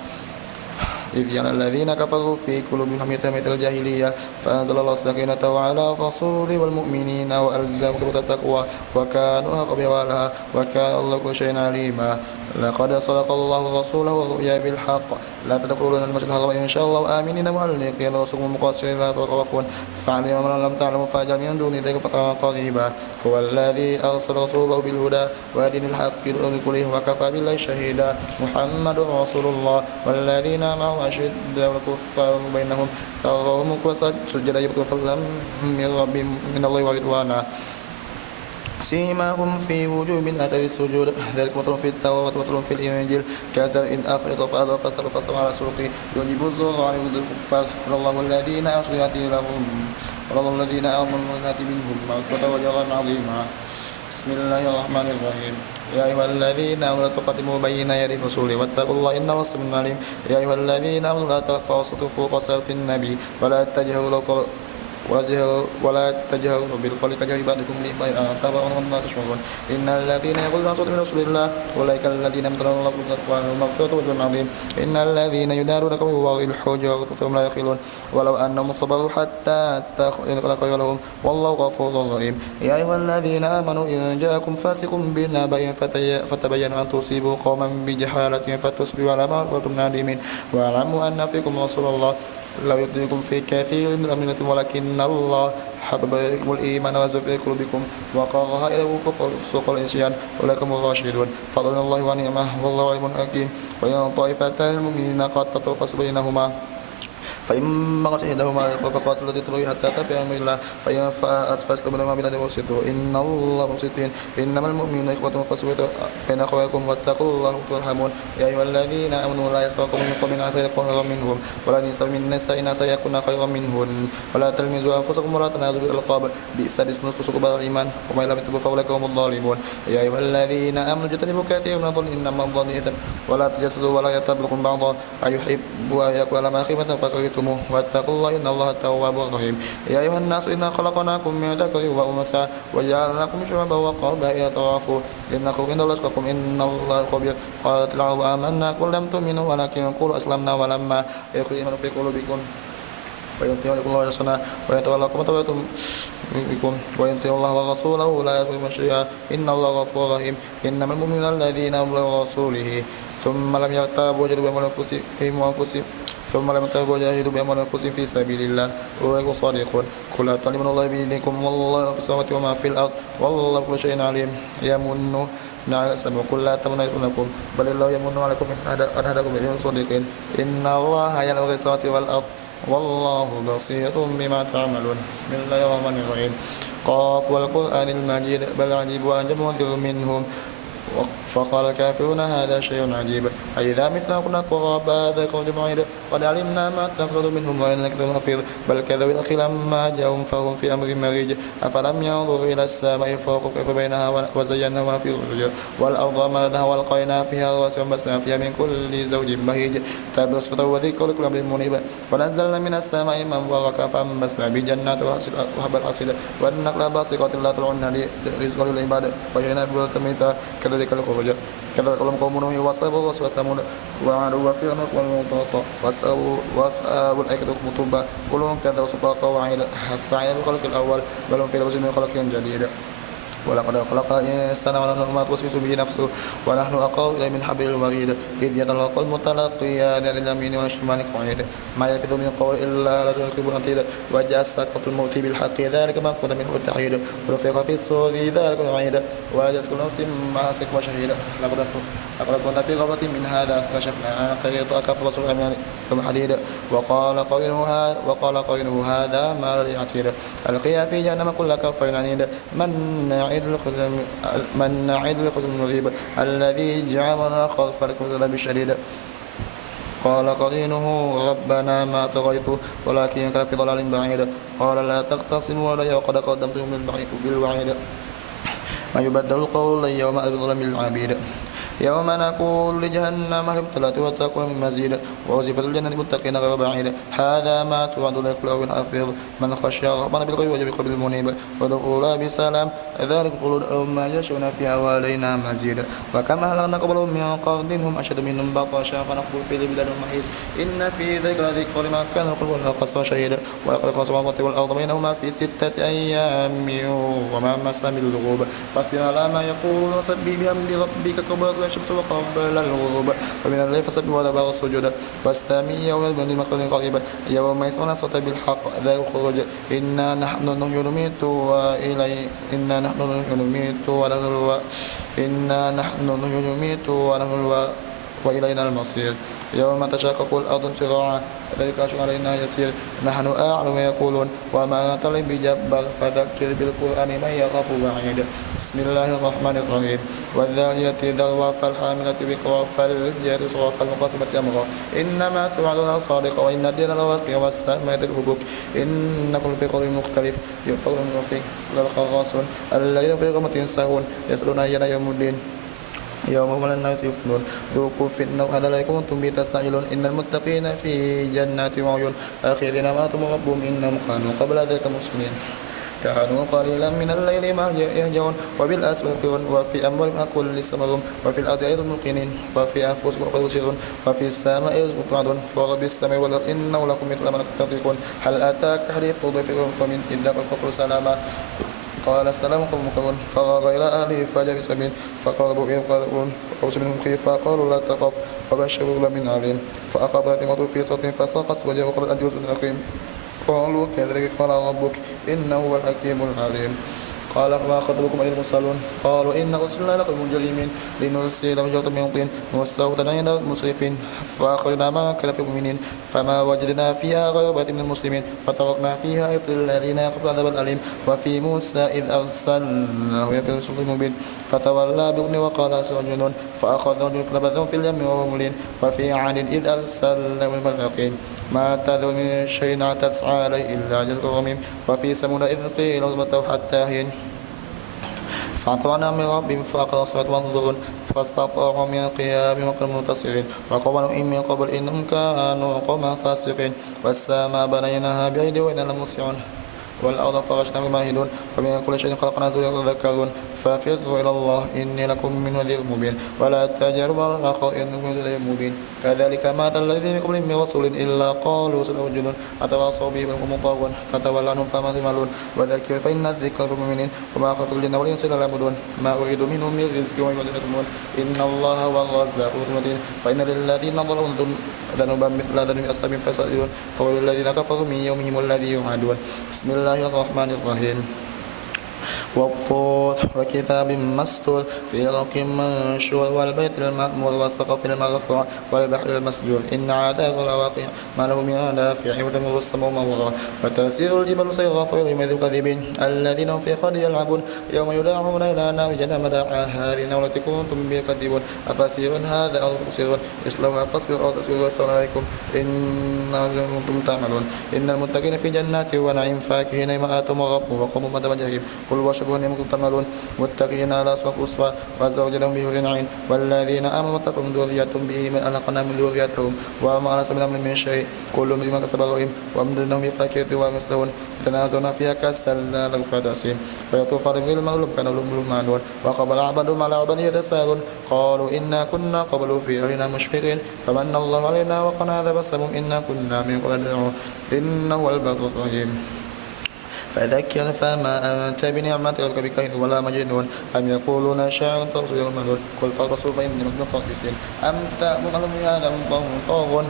إذ يرى الذين كفروا في قلوبهم حمية الجاهلية فأنزل الله سكينته على رسوله والمؤمنين وألزمهم التقوى وكانوا أحق بها وكان الله كل شيء عليما لقد صدق الله رسوله الرؤيا بالحق لا تدخلون المسجد الحرام إن شاء الله آمنين معلقين رؤوسكم مقصرين لا تخافون فاعلم من لم تعلموا فاجعل من دون ذلك فترا قريبا هو الذي أرسل رسوله بالهدى ودين الحق لكله وكفى بالله شهيدا محمد رسول الله والذين معه أشداء الكفار بينهم تراهم ركعا سجدا يبغون فضلا من الله ورضوانا سيماهم في وجوه من أثر السجود ذلك مثل في التوراة ومثل في الإنجيل كزرع أخرج فأذر فاستغلظ على سوقه يعجب الزراع يغض الكفار والله الذين آمنوا يأتي لهم والله الذين آمنوا يأتي منهم مغفرة وأجرا عظيما بسم الله الرحمن الرحيم يا أيها الذين آمنوا لا تقدموا بين يدي الرسول واتقوا الله إن الله سميع عليم يا أيها الذين آمنوا لا ترفعوا صوتكم فوق صوت النبي ولا تجهروا بالقول كجهر بعضكم لبعض أن تبرأوا مما تشعرون إن الذين يقولون أصوات من رسول الله أولئك الذين امتنوا الله بالتقوى والمغفرة وأجر عظيم إن الذين ينادونك من وراء الحجرات ثم لا يعقلون ولو أنهم صبروا حتى تأخذ خير لهم والله غفور رحيم يا أيها الذين آمنوا إن جاءكم فاسق بنبأ فتبينوا أن تصيبوا قوما بجهالة فتصبحوا على ما فعلتم نادمين واعلموا أن فيكم رسول الله لو يطيعكم في كثير من الأمر ولكن الله حبب إليكم الإيمان وزاد في قلوبكم وكره إليكم الكفر والفسوق والعصيان أولئك هم الراشدون فضل الله ونعمه والله عليم حكيم وإن طائفتان المؤمنين اقتتلوا فاصلحوا بينهما فإما بغت إحداهما على الأخرى فقاتلوا التي تبغي حتى تفيء إلى أمر الله فإن فاءت فأصلحوا بينهما بالعدل واقسطوا إن الله مقسط إنما المؤمنون إخوة فاصلحوا بين أخويكم واتقوا الله ترحمون يا أيها الذين آمنوا لا يسخر قوم من قوم عسى يكون خيرا منهم ولا نساء من نساء عسى يكون خيرا منهن ولا تلمزوا أنفسكم ولا تنازلوا بالألقاب بئس الاسم الفسوق بعد الإيمان ومن لم يتوبوا فأولئك هم الظالمون يا أيها الذين آمنوا اجتنبوا كثيرا من الظن إنما الظن إثم ولا تجسسوا ولا يغتب بعضكم بعضا أيحب أحدكم على ما خيبة فكرهتموه واتقوا الله إن الله التواب الرحيم يا أيها الناس إنا خلقناكم من ذكر وأنثى وجعلناكم شعوبا وقبائل تعارفوا إن أكرمكم عند الله أتقاكم إن الله خبير قالت العرب آمنا قل لم تؤمنوا ولكن قولوا أسلمنا ولما يدخل الإيمان في قلوبكم ويطيعوا الله ورسوله ويتولوا كما توليتم بكم ويطيعوا الله ورسوله لا يضرهم شيئا إن الله غفور رحيم إنما المؤمنون الذين آمنوا برسوله ثم لم يرتابوا وجدوا بأنفسهم ثم لم تروا جاهدوا بأنفسهم في سبيل الله أولئك صادقون قل أطلع من الله بيدكم والله في السماوات وما في الأرض والله كل شيء عليم يمن على السماء قل لا تمنوا يكونكم بل الله يمن عليكم أن هداكم إلى صادقين إن الله يعلم غيب السماوات والأرض والله بصير بما تعملون بسم الله الرحمن الرحيم قاف والقرآن المجيد بل عجيب أن جاءهم منذر منهم فقال الكافرون هذا شيء عجيب أإذا مثلنا كنا ترابا ذلك رجل بعيد قد علمنا ما تأخذ منهم وإن لكم حفيظ بل كذبوا الأخي لما جاءهم فهم في أمر مريج أفلم ينظروا إلى السماء فوق كيف بينها وزيناها ونفيض الرجال والأرض مدها والقينا فيها رواسي وانبثنا فيها من كل زوج بهيج تبصرة وذكر لكل أمر منيب ونزلنا من السماء ماء مباركا فأنبتنا بجنات وحب الحصيد والنخل باسقات لا طلعن رزقا للعباد وجعلنا بلدة ميتا كذلك الخروج كذلك قوم نوح وصحبه وثمود وعاد وفرعون والمطاط وأصحاب الأيكة مطوبة كلهم كذبوا سفاقا وعيد فعيل الخلق الأول بل هم في لبس من خلق جديد ولقد خلقنا الإنسان ونعلم ما توسوس به نفسه ونحن أقرب إليه من حبل الوريد إذ يتلقى المتلقيان عن اليمين والشمال قعيد ما يلفظ من قول إلا لديه رقيب عتيد وجاء سكرة الموت بالحق ذلك ما كنت منه التحيد ونفخ في الصور ذلك الوعيد وجاءت كل نفس مع سكوى شهيد لقد كنت في غفلة من هذا فكشفنا عنك غطاءك فبصرك من ثم حديد وقال قرينه هذا ما لدي عتيد ألقيا في جهنم كل كفر عنيد مناع للخزي المريب الذي جعلنا خلف الكذب الشديد قال قرينه ربنا ما طغيته ولكن كان في ضلال بعيد قال لا تختصموا لدي وقد قدمتم بالوعيد ما يبدل القول يوم بظلم العبيد يوم نقول لجهنم هل امتلأت وتقوى من مزيد ووزفت الجنة للمتقين غير بعيد هذا ما توعد لكل أول حفيظ من خشي الرحمن بالغيب وجب قبل المنيب ودخولا بسلام ذلك قلود أو ما يشون فيها ولينا مزيد وكما أهلنا قبلهم من قرن هم أشد منهم بطشا فنقبل في البلاد المحيص إن في ذكر ذكر لما كان القلب والقصر شهيد ولقد خلص السماوات والأرض بينهما في 6 أيام وما مسنا من لغوب فاصبر على ما يقولون وسبح بحمد ربك قبل الشمس وقبل الغروب ومن الليل فسبح وأدبار السجود واستمع يوم يدبر المقر قريبا يوم يسمعون الصوت بالحق ذلك الخروج إنا نحن نحيي ونميت وإلينا المصير يوم تشقق الأرض انفراعا ذلك أشهر علينا يسير نحن أعلم ما يقولون وما أنت بجبار فذكر بالقرآن من يخاف وعيد بسم الله الرحمن الرحيم والذاريات ذروا فالحاملة وقرا فالجارية يسرا فالمقاسمة أمرا إنما توعدون صادق وإن الدين لواقع والسماء الحبوك إنكم في قول مختلف يغفرون وفيه للخراصون الذين في غمة سهون يسألون أيان يوم الدين يوم هم النار يفتنون ذوقوا فتنة هذا لا كنتم به تستعجلون إن المتقين في جنات وعيون آخذين ما آتاهم ربهم إنهم كانوا قبل ذلك مسلمين كانوا قليلا من الليل ما يهجعون وبالأسفل ينفرون وفي أموالهم حق للسماء وفي الأرض أيضا موقنين وفي أنفسكم تبصرون وفي السماء رزقكم توعدون فرب السماء والأرض إنه لكم مثل ما تنطقون هل أتاك حديث ضيف قوم إذ ذاق الفقر سلاما قال السلام قوم مكرون فراغ إلى أهله فجلس منه فقربوا إليه قالوا فقوس منهم خيفا قالوا لا تخف وبشروا من عليم فأقبلت امرأته في صوت فسقط وجهه قبل أن يجوز الأخيم قالوا كذلك قال ربك إنه هو الحكيم العليم قال فما خطبكم أيها المرسلون قالوا إن أرسلنا لكم مجرمين لنرسل حجارة من طين مسومة عند المسرفين فأخرجنا ما كان في المؤمنين فما وجدنا فيها غير بيت من المسلمين فتركنا فيها آية للذين يخافون العذاب الأليم وفي موسى إذ أرسلناه إلى رسول مبين فتولى بغني وقال سجنون فأخذنا فنبذهم في اليم وهم ملين وفي عاد إذ أرسلنا الملائكين ما تذر من شيء تسعى عليه إلا جزء رميم وفي ثمود إذ قيل اصبروا حتى حين فاعترنا من ربهم فأخذ الصراط وانظرون فاستطاعوا من القيام وقوم منتصرين وقوم نوح من قبل إنهم كانوا قوما فاسقين والسماء بنيناها بأيد وإنا لموسعون والأرض فرشنا بماهدون ومن كل شيء خلقنا زوجا تذكرون ففروا إلى الله إني لكم من نذير مبين ولا تجعلوا مع الله آخر إنكم من نذير مبين كذلك ما أتى الذين من قبلهم من رسول إلا قالوا سنوجد أتواصوا به بل هم طاغون فتولوا عنهم فما يعملون وذكر فإن الذكر للمؤمنين وما خلقت الجن والإنس إلا ليعبدون ما أريد منهم من رزق وما يطعمون إن الله هو الرزاق ذو المتين فإن للذين ظلموا ذنوبا مثل ذنوب أصحابهم فيسألون فويل للذين كفروا من يومهم الذي يوعدون بسم الله الرحمن الرحيم والطور وكتاب مسطور في رق منشور والبيت المأمور والسقف المرفوع والبحر المسجور إن عذاب الواقع ما له من دافع وتمر السماء مورا وتسير الجبال سيرا فيوم يذ الكاذبين الذين هم في خلد يلعبون يوم يدعون إلى نار جهنم دعا هذه النار التي كنتم به تكذبون أفسير هذا أو تبصرون اصلوها فاصبروا أو تصبروا والسلام عليكم إن كنتم تعملون إن المتقين في جنات ونعيم فاكهين ما آتاهم ربهم وقوموا مدى جهيم قل واشربوا إنكم تعملون متقين على صف أصفى وزوجهم بحور عين والذين آمنوا واتقوا من ذريتهم بإيمان ألحقنا من ذريتهم وما ليس من شيء كل بما كسب رهين وأمددناهم بفاكهة ومثلون يتنازعون فيها كأسا لا لغو فيها تأثيم فيطوف عليهم بالمغلوب كانوا لهم معلول وقبل عبدهم على عبد يتساءلون قالوا إنا كنا قبل في أهلنا مشفقين فمن الله علينا وقنا عذاب السموم إنا كنا من قبل ندعوه إنه هو البر الرحيم فذكر فما أنت بنعمة ربك بكاهن ولا مجنون أم يقولون شاعر ترسل يوم المنون قل ترسل فإني مجنون قادسين أم تأمرهم بهذا من طاغون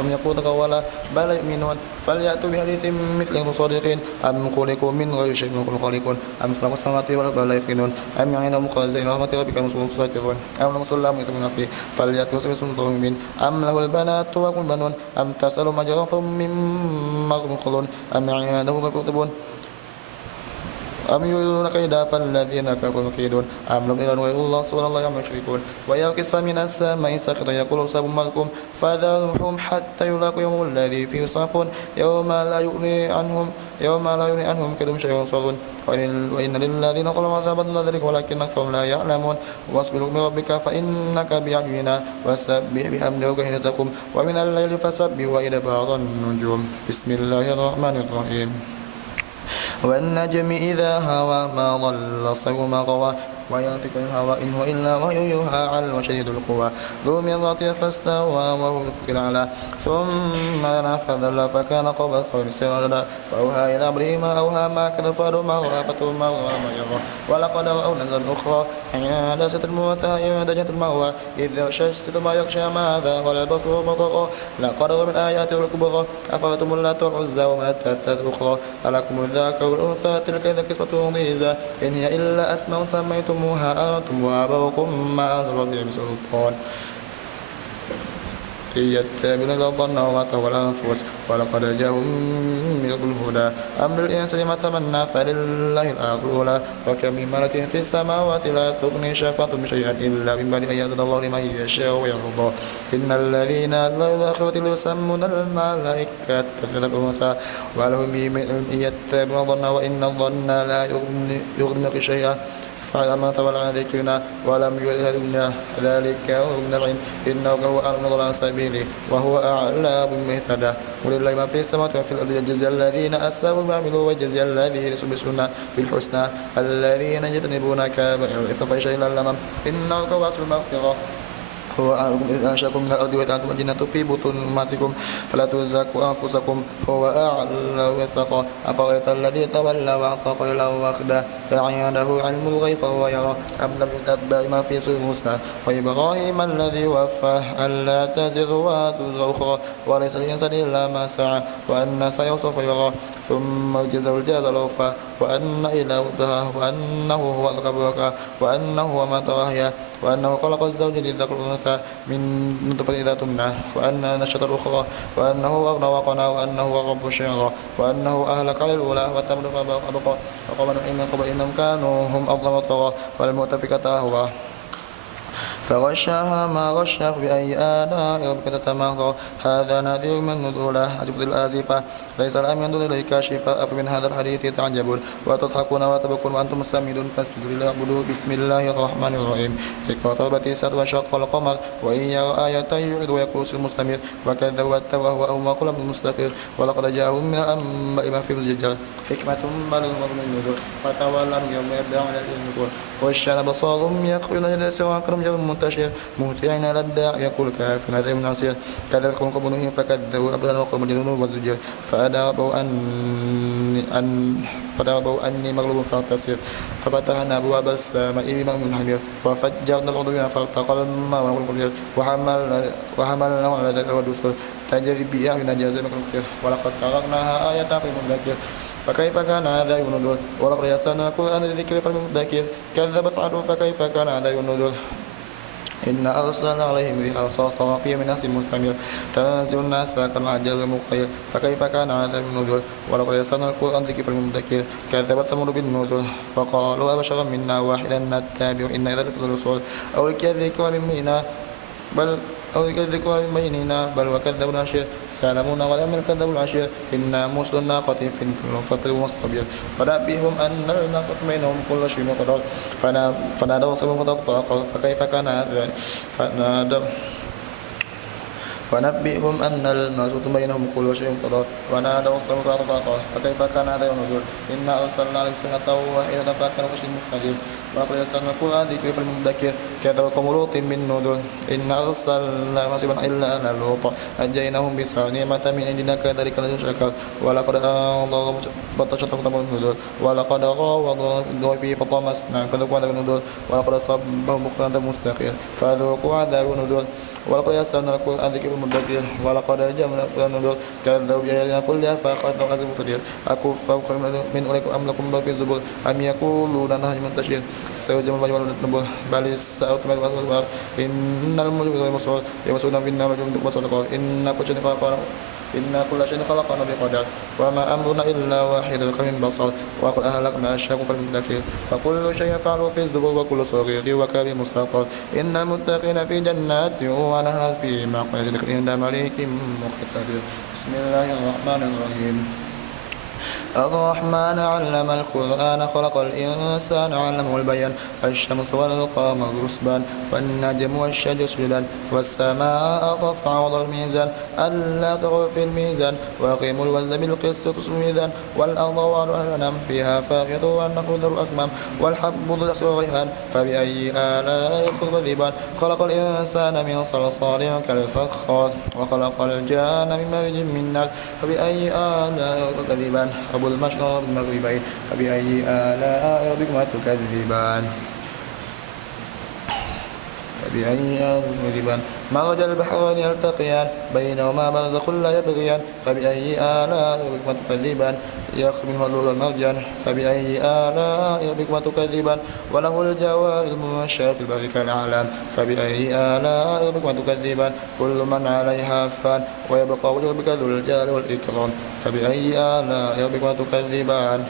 أم يقول تقولا بل يؤمنون فليأتوا بحديث مثله صادقين أم خلقوا من غير شيء من خالقون أم خلقوا السماوات والأرض لا يوقنون أم عندهم خزائن رحمة ربك أم هم مسيطرون أم لهم سلم يسمون فيه فليأتوا بسلطان مبين أم له البنات ولكم البنون أم تسألوا أجرا من مغفرون أم عندهم يكتبون أم يريدون كيدا فالذين كفروا مكيدون أم لم يرون غير الله سبحان الله عما يشركون ويقذف من السماء سقطا يقول سحاب مركم فذرهم حتى يلاقوا يوم الذي فيه يصعقون يوم لا يغني عنهم كيدهم شيئا ينصرون وإن للذين ظلموا عذابا دون ذلك ولكن أكثرهم لا يعلمون واصبر من ربك فإنك بأعيننا وسبح بحمد ربك حين تقوم ومن الليل فسبح وإدبار النجوم بسم الله الرحمن الرحيم والنجم إذا هوى ما ضل صير ما غوى وينطق الهوى إن هو إلا وحي يوحى علم شديد القوى ذو مرة فاستوى وهو الأفق الأعلى ثم دنا فدل فكان قاب قوسين سددا فأوحى إلى عبده ما أوحى ما كذب فأراه ما رأى فتوما وما يرى ولقد رأوا نزلة أخرى عند سدرة المنتهى عند جنة المأوى إذ يغشى السدر ما يغشى ماذا ولا البصر بصر لقد رأوا من آيات الكبرى أفرأيتم اللات والعزى ومناة الثالثة الأخرى ألكم الذكر والأنثى تلك إذا قسمة ضيزى إن هي إلا أسماء سميتموها أنتم وآباؤكم ما أنزل الله من سلطان إن يتبعون إلا الظن وما تهوى الأنفس ولقد جاءهم من الهدى أم للإنسان ما تمنى فلله الأولى وكم من ملك في السماوات لا تغني شفاعتهم شيئا إلا من بعد أن يأذن الله لمن يشاء ويرضى إن الذين لا الآخرة يسمون الملائكة تثبيت الأنثى ولهم من يتبعون الظن وإن الظن لا يغني شيئا فلما تولى عن ذكرنا ولم يرد الدنيا ذلك هو من العلم إنه هو أعلم عن سبيله وهو أعلم بالمهتدى ولله ما في السماوات وفي الأرض يجزي الذين أساءوا بما عملوا ويجزي الذين يسبحون بالحسنى الذين يجتنبون كبائر الإثم فليس إلا اللمم إنه هو أصل المغفرة هو أعلم إذ أنشأكم من الأرض وإذ أنتم أجنة في بطون أمهاتكم فلا تزكوا أنفسكم هو أعلم بالتقوى أفرأيت الذي تولى وأعطى قليلا وأخدى أعنده علم الغيب فهو يرى أم لم يتبع ما في صحف موسى وإبراهيم الذي وفى ألا تزر وتزر أخرى وليس الإنسان إلا ما سعى وأن سعيه سوف يرى ثم يجزاه الجزاء الأوفى وأن إلى ربها وأنه هو الغفور وأنه هو ما تراهي وأنه خلق الزوج للذكر والأنثى من نطفة إذا تمنى وأن نشأت الأخرى وأنه أغنى وقنا وأنه رب الشعرى وأنه أهلك الأولى وثمود فأبقى وقوم نوح من قبل إنهم كانوا هم أظلم الطغى والمؤتفكة أهوى فغشاها ما غشا بأي آلاء ربك تتمارى هذا نذير من نذوره أزفت الآزفة ليس الأمر ينظر إليك كاشفا أفمن هذا الحديث تعجبون وتضحكون وتبكون وأنتم سامدون فاسجدوا لله واعبدوا بسم الله الرحمن الرحيم اقتربت الساعة وانشق القمر وإن يرى آية يعرض ويقول المستمر وكذب واتبع وهو كل من مستقر ولقد جاءهم من الأنباء ما في زجر حكمة بلغ من النذور فتولى يوم يبدأ على النذور والشان بصارهم يخرجون إلى سواء كرم منتشر مهطعين إلى الداع يقول كافر هذا من عصير كذلك قوم قبلهم فكذبوا أبدا وقوم الجنون والزجر فضربوا أني مغلوب فانتصر ففتحنا أبواب السماء بماء منهمر وفجرنا الأرض بما فالتقى الماء والقدر وحملناه على ذلك والدسر تجري بأعيننا جازم كالكفر ولقد تركناها آية في المدكر فكيف كان عذابي ونذر ولقد يسرنا القرآن للذكر فالمدكر كذبت عاد فكيف كان عذابي ونذر إن أرسلنا عليهم ريحا صرصرا فيها من ناس مستمر تنزل الناس كالعجل المخير فكيف كان عذابي ونذر ولقد يسرنا القرآن للذكر فالمدكر كذبت ثمود بالنذر فقالوا أبشرا منا واحدا نتبع إن إذا لفي الرسول أو الذكر من بيننا أو يكذبوا من بيننا بل وكذبوا العشير سيعلمون غدا من كذبوا العشير إنا مرسل الناقة في فتر مصطبر فنبئهم أن الناقة بينهم كل شيء مقدر فنادوا صبهم فقال فكيف كان ونبئهم أن الناس بينهم كل شيء قضاء ونادوا الصبح فقال فكيف كان هذا ينظر إنا أرسلنا عليهم صيحة واحدة فكانوا كشيء مقتدر ولقد يسرنا القرآن ذكر فالمدكر كذب قوم لوط بالنذر إن أرسلنا حسبا إلا آل لوط أنجيناهم بسحر نعمة من عندنا كذلك نجزي الشكر ولقد أنذر بطشتهم قوم النذر ولقد راودوه فيه فطمسنا فذوقوا عذاب النذر ولقد أصابهم بغتة مستقيم فذوقوا عذاب النذر ولقد يسرنا القرآن ذكر المدكر ولقد جمعنا النذر كذبوا بآياتنا كلها فأخذنا عذاب مقتدر أكفوا خير من أولئك أم لكم في الزبر أم يقولون نهج منتشر سيهزم المجموع والنبوة بل الساعة والأخبار إن المجرمين والمصور يمسون في النار وجوههم وصدقات إن كل شيء خلقنا بقدر وما أمرنا إلا واحد كلمح بالبصر وقد أهلكنا أشياءكم فالمدكر وكل شيء فعلوا في الزبر وكل صغير وكبير مستقر إن المتقين في جنات ونهر في مقعد عند مليك مقتدر بسم الله الرحمن الرحيم الرحمن علم القرآن خلق الإنسان علمه البيان الشمس والقمر حسبان والنجم والشجر يسجدان والسماء رفعها ووضع الميزان ألا تطغوا في الميزان وأقيموا الوزن بالقسط وأوفوا الميزان والأرض والأنعام فيها فاقد والنخل ذو الأكمام والحب ذو العصف والريحان فبأي آلاء ربكما تكذبان خلق الإنسان من صلصال كالفخار وخلق الجان من مارج من نار فبأي آلاء ربكما تكذبان رب المشرق والمغربين فبأي آلاء ربكما تكذبان فبأي آلاء تكذبان مرج البحرين يلتقيان بينهما برزخ لا يبغيان فبأي آلاء ربكما تكذبان يخرج منه اللؤلؤ والمرجان فبأي آلاء ربكما تكذبان وله الجوار المنشآت في البحر كالأعلام فبأي آلاء ربكما تكذبان كل من عليها فان ويبقى وجه ربك ذو الجلال والإكرام فبأي آلاء ربكما تكذبان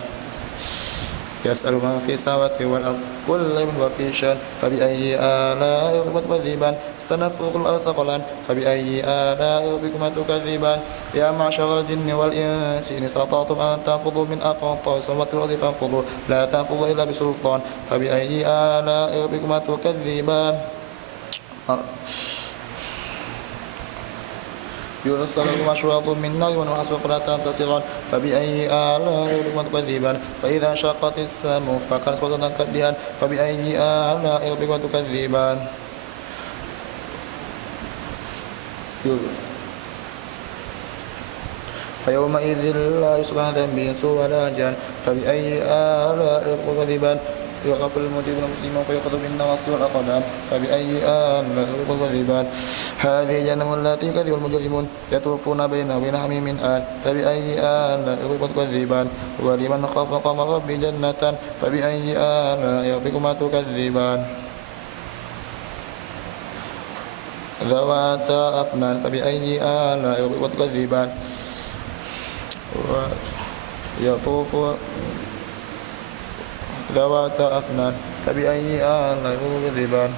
يسأل من في السماوات والأرض كل يوم هو في شأن فبأي آلاء ربكما تكذبان سنفرغ الأرض ثقلا فبأي آلاء ربكما تكذبان يا معشر الجن والإنس إن استطعتم أن تنفضوا من أقطار السماوات والأرض فانفضوا لا تنفضوا إلا بسلطان فبأي آلاء ربكما تكذبان يرسل مشواط من نار ونحاس فلا تنتصران فبأي آلاء ربكما تكذبان فإذا انشقت السماء فكانت فوضى كالدهان فبأي آلاء ربكما تكذبان فيومئذ لا يسأل عن ذنبه إنس ولا جان فبأي آلاء ربكما تكذبان يغفر المجرمين المسلمين فيأخذ بالنواصي والأقدام فبأي آلاء ربكما تكذبان هذه جهنم التي يكذب المجرمون يطوفون بينها وبين حميم آن فبأي آلاء ربكما تكذبان ولمن خاف مقام ربه جنتان فبأي آلاء ربكما تكذبان ذواتا أفنان فبأي آلاء ربكما تكذبان يطوف ذواتا أفنان فبأي آلاء ربكما تكذبان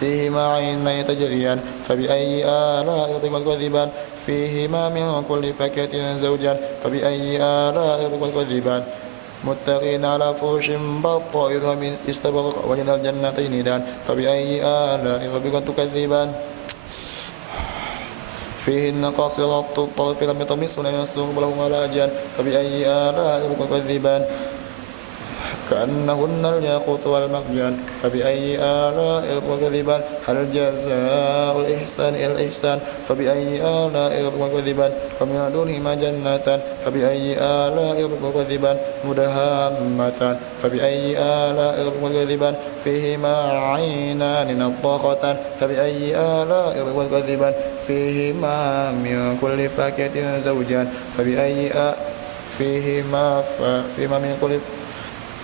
فيهما عينان تجريان فبأي آلاء ربكما تكذبان فيهما من كل فاكهة زوجان فبأي آلاء ربكما تكذبان متقين على فرش بطائرها من استبرق وجنى الجنتين دان فبأي آلاء ربكما تكذبان فيهن قاصرات الطرف لم يطمثهن إنس قبلهم ولا جان فبأي آلاء ربكما تكذبان كأنهن الياقوت والمرجان فبأي آلاء ربكما تكذبان هل جزاء الإحسان إلا الإحسان فبأي آلاء ربكما تكذبان ومن دونهما جنتان فبأي آلاء ربكما تكذبان مدهامتان فبأي آلاء ربكما تكذبان فيهما عينان نضاختان فبأي آلاء ربكما تكذبان فيهما من كل فاكهة زوجان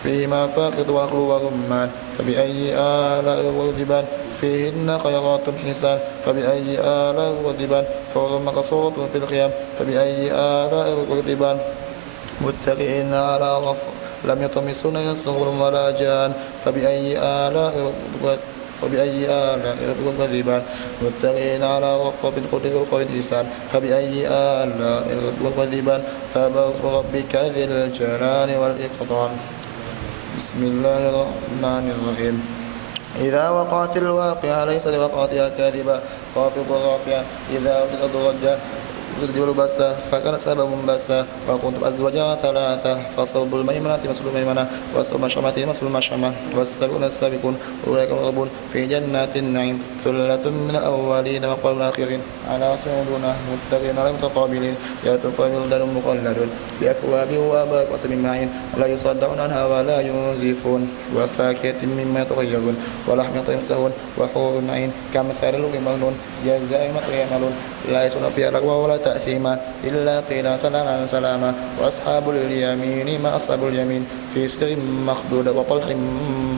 فيهما فاقد والخل والرمان فبأي آلاء ربكما تكذبان فيهن خيرات حسان فبأي آلاء ربكما تكذبان حور مقصورة في الخيام فبأي آلاء ربكما تكذبان متكئين على رفرف لم يطمثهن إنس قبلهم ولا جان فبأي آلاء ربكما تكذبان متكئين على رفرف خضر وخير حسان فبأي آلاء ربكما تكذبان تبارك اسم ربك ذي الجلال والإكرام بسم الله الرحمن الرحيم إذا وقعت الواقعة ليس لوقعتها كاذبة خافضة رافعة إذا وجدت رجا الجبال بسا فكانت سببا بسا وكنتم أزواجا ثلاثة فصوب الميمنة مثل الميمنة وصوب المشأمة مثل المشأمة والسابقون السابقون أولئك الغابون في جنات النعيم ثلة من الأولين وقال من الآخرين على صعود متقين على متقابلين يطوف بلدان مخلدون بأكواب وأباك وسم معين لا يصدعون عنها ولا ينزفون وفاكهة مما يتخيرون ولحم طيب يشتهون وحور عين كمثال المغنون جزاء ما يعملون لا يسون فيها لغوا ولا تأثيما إلا قيلا سلاما سلاما وأصحاب اليمين ما أصحاب اليمين في سدر مخدود وطلح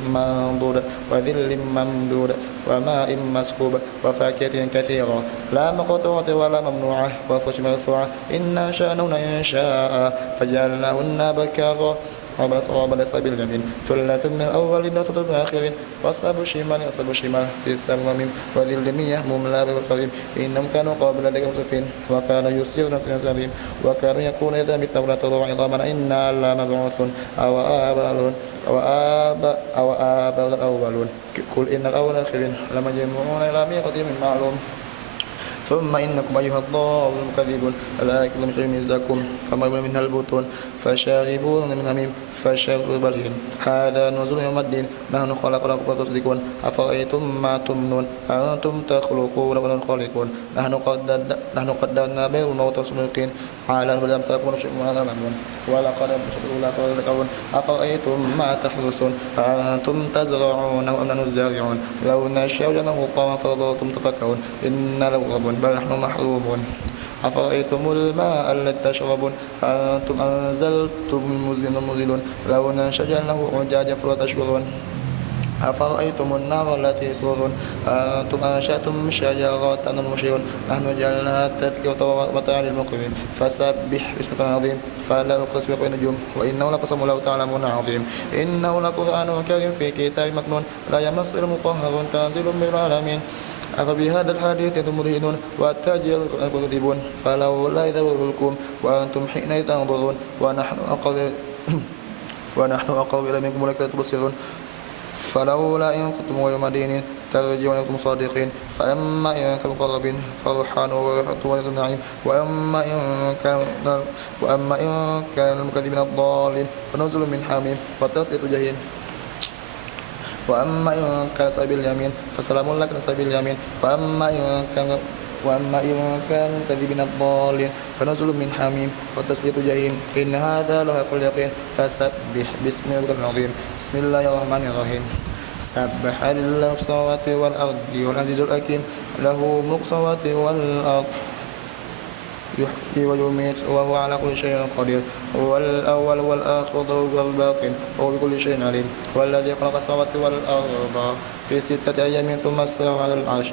منضود وذل ممدود وماء مسكوب وفاكهة كثيرة لا مقطوعة ولا ممنوعة وفرش مرفوعة إنا شأنهن إن شاء فجعلناهن بكارا وأصحاب اليمين اليمين ثلة من الأولين وثلة من الآخرين وأصحاب الشمال وأصحاب الشمال في السموم وذل من يحموم لا بالقريب إنهم كانوا قبل ذلك مسرفين وكانوا يسيرون في الجحيم وكانوا يقولون إذا متنا ونتضرع عظاما إنا لمبعوثون أو آباؤنا الأولون قل إن الأولين والآخرين لمجموعون إلى ميقات يوم معلوم ثم إنكم أيها الضالون المكذبون ألا يأكلون من شيء يزاكم فمرون منها البطون فشاربون من حميم فشرب الهيم هذا نزول يوم الدين نحن خلقناكم فتصدقون أفرأيتم ما تمنون أنتم تخلقون ولا الخالقون نحن قدرنا بين الموت والسابقين على أن لم تكونوا شيئا ما تعلمون ولقد بشروا فذكرون أفرأيتم ما تحرسون أنتم تزرعونه أم نحن الزارعون لو نشاء جعلناه قوما فظلتم تفكرون إنا لمغرمون بل نحن محرومون أفرأيتم الماء الذي تشربون أنتم أنزلتم المزلون لو نشاء جعلناه أجاجا فلا تشكرون أفرأيتم النار التي تورون أنتم أنشأتم شجرة المشيرون نحن جعلناها تذكرة ومتاعا للمقوين فسبح باسمك العظيم فلا أقسم بالنجوم وإنه لقسم لو تعلمون عظيم إنه لقرآن كريم في كتاب مكنون لا يمسه المطهرون تنزيل من العالمين أفبهذا الحديث أنتم مدهنون وأتاجر تكذبون فلولا إذا بلغتم وأنتم حينئذ تنظرون ونحن أقرب إلى منكم ولكن لا تبصرون فلولا إن كنتم غير مدينين ترجعون إن كنتم صادقين فأما إن كانوا مقربين فرحان ورحمة النعيم وأما إن كان المكذبين الضالين فنزل من حميم وتصلية جحيم وأما إن كان سبيل اليمين فسلام لك سبيل اليمين وأما إن كان المكذبين الضالين فنزل من حميم وتصلية جحيم إن هذا لحق اليقين فسبح باسم ربك العظيم بسم الله الرحمن الرحيم سبح لله السماوات والأرض والعزيز الحكيم له ملك السماوات والأرض يحيي ويميت وهو على كل شيء قدير هو الأول والآخر والباطن وهو بكل شيء عليم والذي خلق السماوات والأرض في 6 أيام ثم استوى على العرش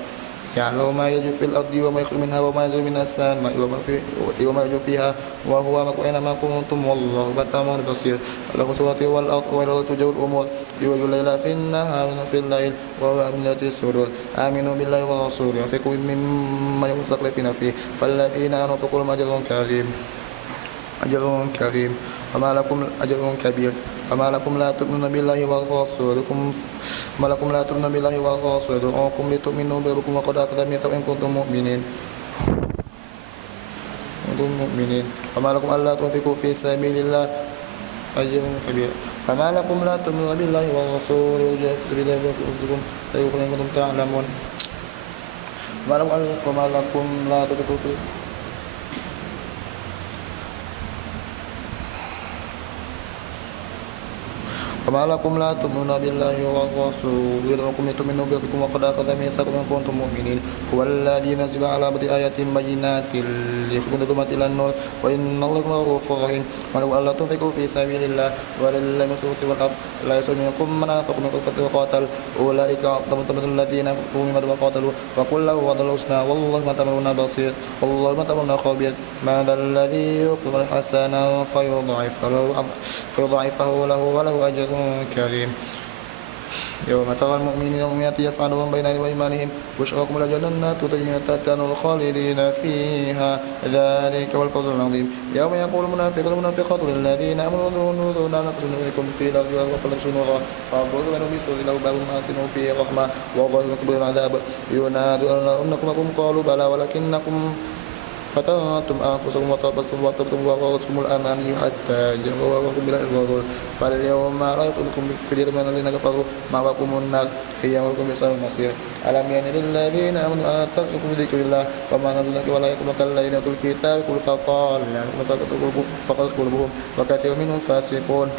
يعلم ما يجري في الأرض وما يخرج منها وما ينزل من السماء وما يجري فيها وهو معكم أينما كنتم والله بما بصير له السماوات والأرض وإليه ترجع الأمور يولج الليل في النهار وفي الليل وهو أمنة الصدور آمنوا بالله ورسوله وانفقوا مما يستخلفون فيه فالذين أنفقوا لهم أجر كريم وما لكم أجر كبير وما لكم لا تؤمنون بالله والرسول يدعوكم لتؤمنوا بربكم وقد أخذ ميثاقكم إن كنتم مؤمنين وما لكم ألا تنفقوا في سبيل الله أجر كبير وما لكم لا تؤمنون بالله والرسول يجاهدون في أنفسكم إن كنتم تعلمون وما لكم لا تنفقوا في وما لكم لا تؤمنون بالله والرسول يدعوكم لتؤمنوا بربكم وقد أخذ ميثاقكم إن كنتم مؤمنين هو الذي نزل على عبده آيات بينات ليخرجكم من الظلمات إلى النور وإن الله لغفور رحيم ولو ألا تنفقوا في سبيل الله ولله ما في السماوات والأرض لا يسأل منكم من أنفق من قبل وقاتل أولئك أعظم درجة من الذين أنفقوا من بعد وقاتلوا وقل له وعد الحسنى والله ما تعملون بصير والله ما تعملون خبير من الذي يقرض حسنا فيضاعفه له وله أجر كريم يوم ترى المؤمنين والمؤمنات يسعى نورهم بين أيديهم وأيمانهم بشراكم الجنات تجري من تحتها الأنهار خالدين فيها ذلك هو الفوز العظيم يوم يقول المنافقون والمنافقات للذين آمنوا انظرونا نقص نوركم قيل ارجعوا فلبسوا نورا فانظروا بينهم بسور له باب باطنه فيه رحمة وظاهره من العذاب ينادونكم قالوا بلى ولكنكم فتنتم أنفسكم وتربصتم وغرتكم الأماني حتى جاء أمركم بالغرور فاليوم لا يطلقكم فدية من الذين كفروا مأواكم النار هي أمركم بئس المصير ألم يأن للذين آمنوا أن تتقوا بذكر الله وما نزل ولا يكونوا كالذين أوتوا الكتاب كل فطال فقد قلوبهم وكثير منهم فاسقون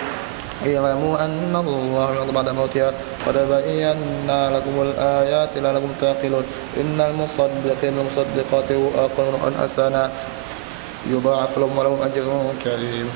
اعلموا أن الله يعلم بعد موتها قد بينا لكم الآيات لعلكم تعقلون إن المصدقين والمصدقات وأقرضوا حسنا يضاعف لهم ولهم أجر كريم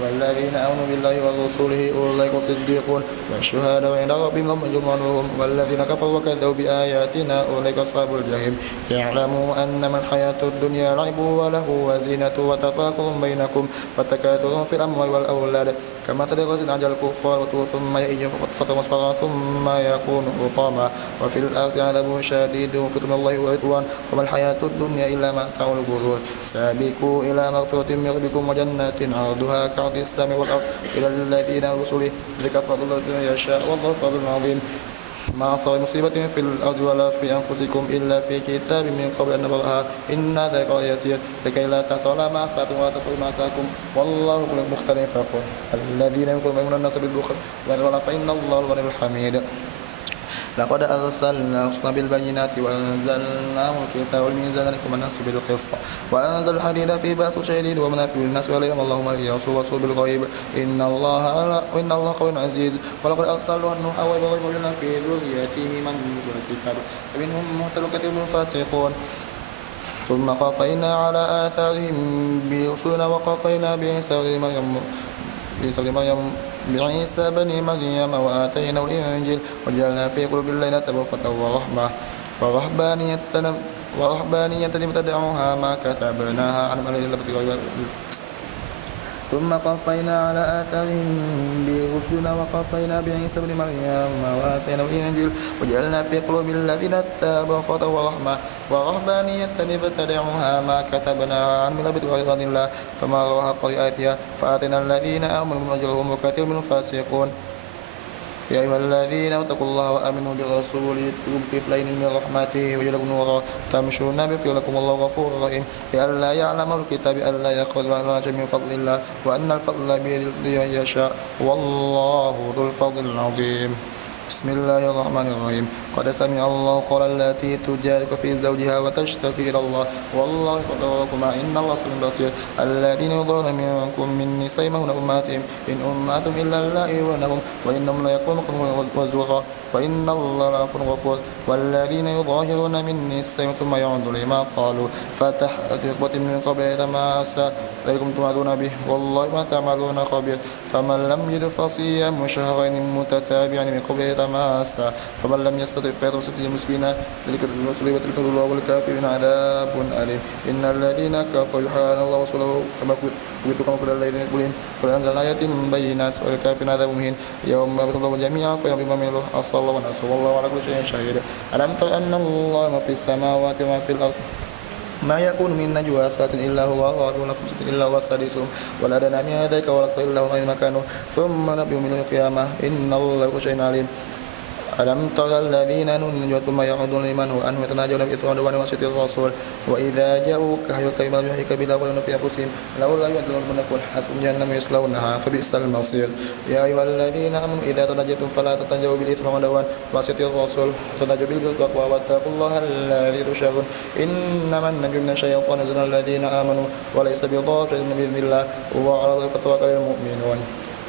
والذين آمنوا بالله ورسوله أولئك الصديقون والشهداء عند ربهم لهم أجر ونورهم والذين كفروا وكذبوا بآياتنا أولئك أصحاب الجحيم يعلموا أنما الحياة الدنيا لعب وله وزينة وتفاخر بينكم وتكاثر في الأموال والأولاد كمثل غيث أعجب الكفار ثم يئج فترة مصفرا ثم يكون حطاما وفي الآخرة عذاب شديد وفتن الله ورضوان وما الحياة الدنيا إلا متاع الغرور سابقوا إلى مغفرة من ربكم وجنات عرضها كعرض السماء والأرض إلى الذين رسله ذلك فضل الله يشاء والله فضل عظيم ما أصاب مصيبة في الأرض ولا في أنفسكم إلا في كتاب من قبل أن نبرأها إن ذلك يسير لكي لا تأسوا على ما فاتكم ولا تفرحوا ما أتاكم والله كل مختلف فخور الذين ينكرون الناس بالبخل فإن الله الغني الحميد لقد أرسلنا رسلا بالبينات وأنزلنا الكتاب والميزان لكم الناس بالقسط وأنزل الحديد في بأس شديد ومنافع للناس وليعلم الله من يرسل بالغيب إن الله قوي عزيز ولقد أرسلنا نوحا وإبراهيم لنا في ذريتهما من الكتاب فمنهم مهتد كثير من الفاسقون ثم قفينا على آثارهم برسلنا وقفينا بعيسى بن مريم وآتيناه الإنجيل وجعلنا في قلوب الذين اتبعوا ورحمة ورهبانية ابتدعوها ما كتبناها عن ملل ثم قفينا على آثارهم برسلنا وقفينا بعيسى بن مريم وآتيناه الإنجيل وجعلنا في قلوب الذين اتبعوا ورحمة ورهبانية ابتدعوها ما كتبناها عن ملل غير الله فما رأوها حق رعايتها فآتينا الذين آمنوا أجرهم وكثير منهم فاسقون يا أيها الذين اتقوا الله وآمنوا برسوله يؤتكم كفلين من رحمته ويجعل لكم نورا تمشون به يغفر لكم الله غفور رحيم لئلا يعلم الكتاب ألا يقبل على شيء من فضل الله وأن الفضل بيد من يشاء والله ذو الفضل العظيم بسم الله الرحمن الرحيم قد سمع الله قول التي تجادلك في زوجها وتشتكي إلى الله والله يقدركما إن الله سميع بصير الذين يظهرون منكم من نسائهم هن أمهاتهم إن أمهاتهم إلا اللائي يلونهم وإنهم لا يقومون وزورا وإن الله لغفور غفور والذين يظاهرون من نسائهم ثم يعودون لما قالوا فتحت رقبة من قبل يتماسا ذلكم توعدون به والله ما تعملون خبير فمن لم يجد فصيام شهرين متتابعين من قبل يتماسا فمن لم يستطع فيطعم 60 مسكينا تلك الرسل وتلك الله والكافرين عذاب أليم إن الذين كفروا يحاربون الله ورسوله كما كل الذين يقولون قل أنزلنا آيات بينات والكافرين عذاب مهين يوم يبعث الله جميعا فينبئ بما عملوا أصلى الله ونسوا والله على كل شيء شهيد ألم تر أن الله ما في السماوات وما في الأرض ما يكون من نجوى ثلاثة إلا هو رابع ولا خمسة إلا هو سادسهم ولا أدنى من ذلك ولا أكثر إلا هو أينما كانوا ثم نبئهم من القيامة إن الله بكل شيء عليم ألم تر الذين نجوا ثم يعودون لمن هو أنه يتناجون بإثم وعدوان ومعصية الرسول وإذا جاءوك حيوك بما يحيك بلا يقولون في أنفسهم لولا يؤذون من يقول حسب جهنم يصلونها فبئس المصير يا أيها الذين آمنوا إذا تناجيتم فلا تتناجوا بالإثم والعدوان ومعصية الرسول تناجوا بالبر والتقوى واتقوا الله الذي تشاءون إنما النجو من الشيطان نزل الذين آمنوا وليس بضار بإذن الله وعلى الله فتوكل المؤمنون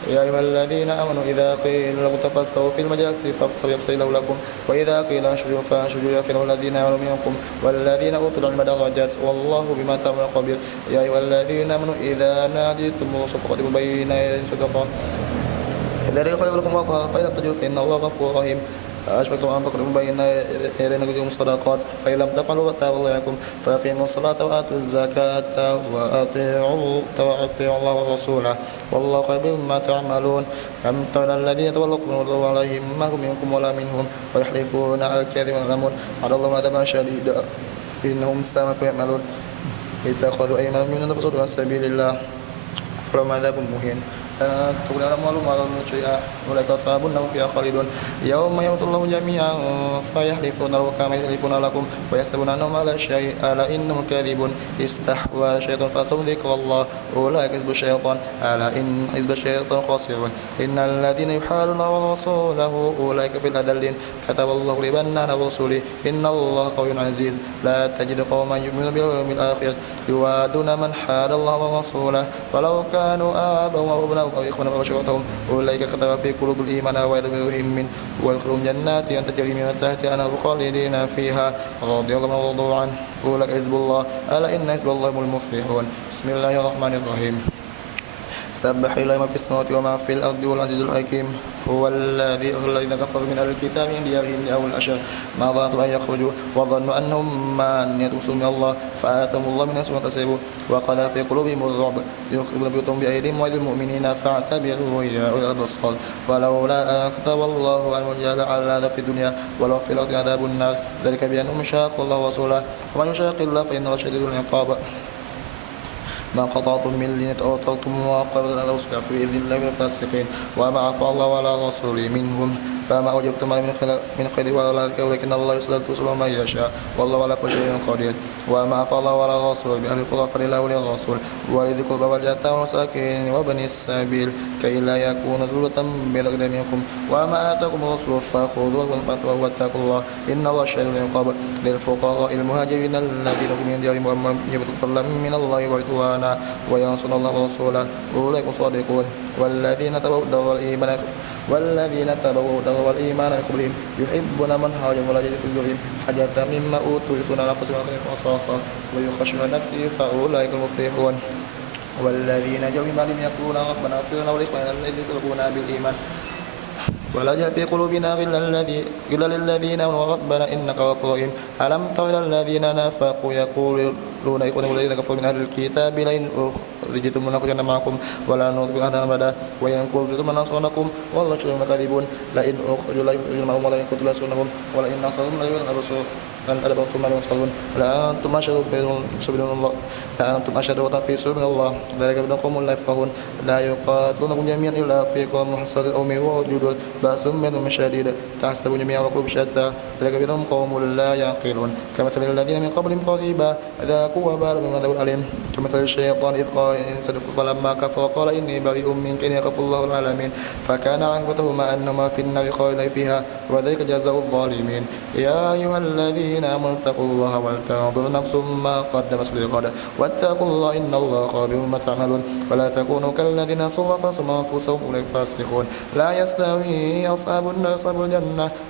يا أيها الذين آمنوا إذا قيل لكم تفسحوا في المجالس فافسحوا يفسح الله لكم وإذا قيل انشروا فانشروا يغفر الذين آمنوا منكم والذين أوتوا العلم درجات والله بما تعملون خبير يا أيها الذين آمنوا إذا ناجيتم الرسل فقدموا بين يدي الصدقة إذا خير لكم وأطهر فإن لم تجدوا فإن الله غفور رحيم أشفقتم أن تقدموا بين يدي نبيكم الصدقات فإن لم تفعلوا فتاب الله عليكم فأقيموا الصلاة وآتوا الزكاة وأطيعوا الله ورسوله والله خبير بما تعملون أم ترى الذين تولوا قوما عليهم ما هم منكم ولا منهم ويحلفون على الكذب ويعلمون على الله عذابا شديدا إنهم ساء ما يعملون اتخذوا أيمانهم من فصدوا عن سبيل الله فلهم عذاب مهين تغني الأموال شيئا أولئك أصحاب النار فيها خالدون يوم يموت الله جميعا فيحلفون له كما يحلفون لكم ويحسبون أنهم على شيء ألا إنهم كاذبون استحوى الشيطان فأصابهم ذكر الله أولئك حزب الشيطان ألا إن حزب الشيطان خاسرون إن الذين يحاربون ورسوله أولئك في الأذلين كتب الله ليبنن رسوله إن الله قوي عزيز لا تجد قوما يؤمنون باليوم الآخر يوادون من حاد الله ورسوله ولو كانوا آباءهم أو أبناءهم أو إخوانهم أو عشيرتهم أولئك كتب في قلوب الإيمان ويدخلهم من ويدخلهم جنات تجري من تحتها الأنهار خالدين فيها رضي الله عنهم ورضوا عنه أولئك حزب الله ألا إن حزب الله هم المفلحون بسم الله الرحمن الرحيم سبح لله ما في السماوات وما في الأرض والعزيز الحكيم هو الذي أخرج الذين كفروا من أهل الكتاب من ديارهم لأول الأشهر ما ظننتم أن يخرجوا وظنوا أنهم مانعتهم من الله فآتهم الله من حيث احتسبوا وقذف في قلوبهم الرعب يخربون بيوتهم بأيديهم وأيدي المؤمنين فاعتبروا يا أولي الأبصار ولولا أن كتب الله عنهم لعذاب في الدنيا ولو في الأرض عذاب النار ذلك بأنهم شاقوا الله ورسوله ومن يشاق الله فإن الله شديد العقاب ما قطعتم من لينة أو تركتم وقبل أن أصبح في إذن الله من الفاسقين وما عفى الله على رسوله منهم فما وجدتم من خير ولا ولكن الله يسلط رسوله ما يشاء والله على كل شيء قدير وما عفى الله على رسوله بأهل القرى فلله وللرسول ولذي القربى واليتامى والمساكين وبني السبيل كي لا يكون دولة بين الأغنياء منكم وما آتاكم الرسول فخذوه واتقوا الله إن الله شديد العقاب للفقراء المهاجرين الذين هم من ديارهم وأموالهم يبتغون فضلا من الله ورضوانا وينصرون الله ورسوله أولئك الصادقون والذين تبوا الإيمان من قبلهم يحبون من هاجر ولا يجد في صدورهم حاجة مما أوتوا يؤتون على أنفسهم قصاصا ويخشون نفسه فأولئك المفلحون والذين جاءوا من بعدهم يقولون ربنا اغفر لنا ولإخواننا الذين سبقونا بالإيمان ولا تجعل في قلوبنا غلا للذين آمنوا ربنا إنك غفور رحيم ألم تر إلى الذين نافقوا يقولون إخوانهم الذين كفروا من أهل الكتاب لئن أخرجتم لنخرجن معكم ولا نطيع أحدا أبدا وإن قتلتم لننصرنكم والله شهيد بما تكذبون لئن أخرجوا لا يخرجون معهم ولئن قتلوا لينصرنهم ولئن نصرهم لا ينصرون أن أدبرتم ما ينصرون لا أنتم أشهد في سبيل الله لا أنتم أشهد في سبيل الله ذلك بأنكم لا يفقهون لا يقاتلونكم جميعا إلا في قوم محصنة أو من وجود بأس منهم شديد تحسبون جميعا وقلوب شتى ذلك بأنهم قوم لا يعقلون كمثل الذين من قبلهم قريبا ذاقوا وبال من عذاب أليم كمثل الشيطان إذ قال الإنسان فلما كفر قال إني بريء منك إني أخاف الله العالمين فكان عاقبتهما أنهما في النار خالدين فيها وذلك جزاء الظالمين يا أيها الذين آمنوا اتقوا الله ولتنظر نفس ما قدمت لغد واتقوا الله إن الله خبير بما تعملون ولا تكونوا كالذين نسوا الله فانسوا أنفسهم أولئك فاسقون لا يستوي أصحاب النار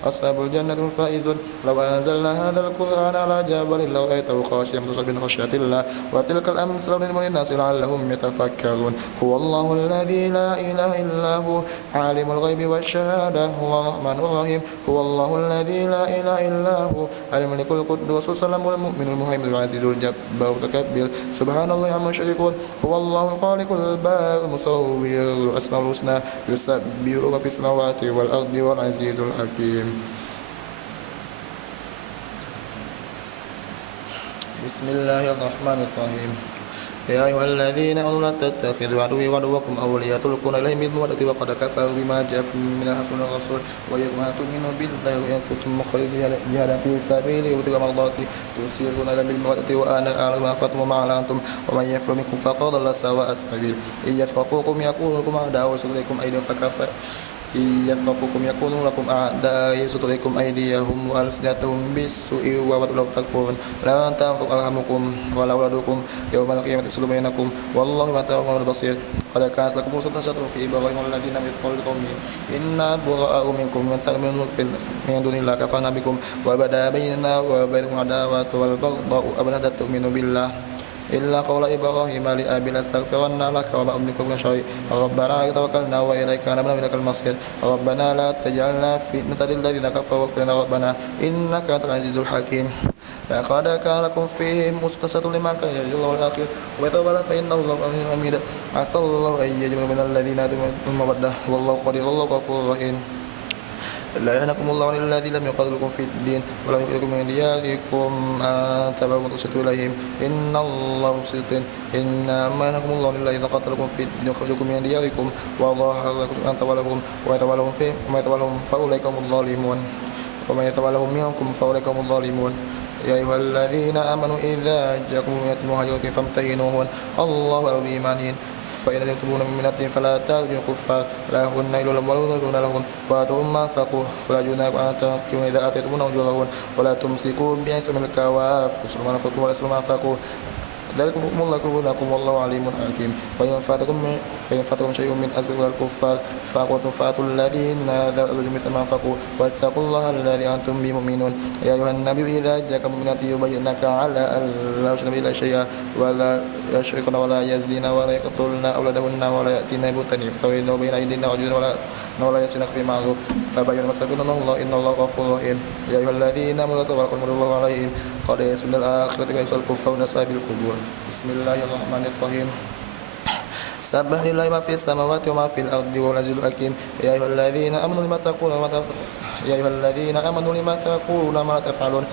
أصحاب الجنة الفائزون لو أنزلنا هذا القرآن على جبل لرأيته خاشعا متصدعا من خشية الله وتلك الأمثال نضربها للناس لعلهم يتفكرون هو الله الذي لا إله إلا هو عالم الغيب والشهادة هو الرحمن الرحيم هو الله الذي لا إله إلا هو الملك القدوس السلام المؤمن المهيمن العزيز الجبار المتكبر سبحان الله عما يشركون هو الله الخالق البارئ المصور الأسماء الحسنى يسبح في السماوات والأرض والعزيز الحكيم بسم الله الرحمن الرحيم يا أيها الذين آمنوا لا تتخذوا عدوي وعدوكم أولياء تلقون إليهم بالمودة وقد كفروا بما جاءكم من الحق من الرسول ويكم أن تؤمنوا بالله وإن كنتم مخرجين جهادا في سبيله وابتغاء مرضاتي تسيرون إلى بالمودة وأنا أعلم ما أنفقتم وما أعلنتم ومن يفعل منكم فقد ضل سواء السبيل إن يثقفوكم يكونوا لكم أعداء ويبسطوا إليكم أيديهم فكفى إن يثقفوكم يكونوا لكم أعداء يبسطوا إليكم أيديهم وألسنتهم بالسوء وودوا لو تكفرون لا تنفق أرحمكم ولا أولادكم يوم القيامة يفصل بينكم والله ما تعملون بصير قد كانت لكم أسوة في إبراهيم والذين من قبلكم إنا براء منكم من تؤمنوا من دون الله كفرنا بكم وبدا بيننا وبينكم العداوة والبغضاء أبدا تؤمنوا بالله إلا قول إبراهيم لأبي لأستغفرن لك وما أملك من شيء ربنا توكلنا وإليك أنبنا وإليك المصير ربنا لا تجعلنا فتنة للذين كفروا واغفر لنا ربنا إنك أنت العزيز الحكيم لقد كان لكم فيهم أسوة لمن كان يرجو الله والآخرة ويتولى فإن الله غني حميد عسى الله أن يجعل من الذين آتوا المودة والله قدير والله غفور رحيم لا يهنكم الله الذي لم يقاتلكم في الدين ولم يخرجكم من دياركم أن تبروا وتقسطوا إليهم إن الله مقسط إنما يهنكم الله الذي قاتلكم في الدين وخرجكم من دياركم وظاهر لكم أن تولوهم وما يتولهم فأولئك هم الظالمون ومن يتولهم منكم فأولئك هم الظالمون يا أيها الذين آمنوا إذا جاءكم مؤمنات مهاجرات فامتحنوهن الله أعلم بإيمانهن فإن لم تكونوا مؤمنات فلا ترجعوا الكفار لا هن إلا لهم ولا يرجون لهم وآتوهم ما أنفقوا ولا جناح أن تنكحوا إذا آتيتموهن أجورهن ولا تمسكوا بعصم الكوافر ما أنفقتم ولا ما أنفقوا ذلكم حكم الله كلكم والله عليم حكيم وإن فاتكم شيء من أزواج الكفار فأتوا الذين ذهبوا مثل ما أنفقوا واتقوا الله الذي أنتم به مؤمنون يا أيها النبي إذا جاءك مؤمنات يبينك على أن لا يشركن بالله شيئا ولا يشركن ولا يزنين ولا يقتلن أولادهن ولا يأتين بهتان يفترين بين أيديهن وأرجلهن ولا يسرقن في معروف فبين ما استغفرن الله إن الله غفور رحيم يا أيها الذين آمنوا لا تباركوا الله عليهم قد يسن الآخرة كيف الكفار ونصائب القبور بسم الله الرحمن الرحيم سبح لله ما في السماوات وما في الأرض وهو العزيز الحكيم يا أيها الذين آمنوا لما تقولون ما تفعلون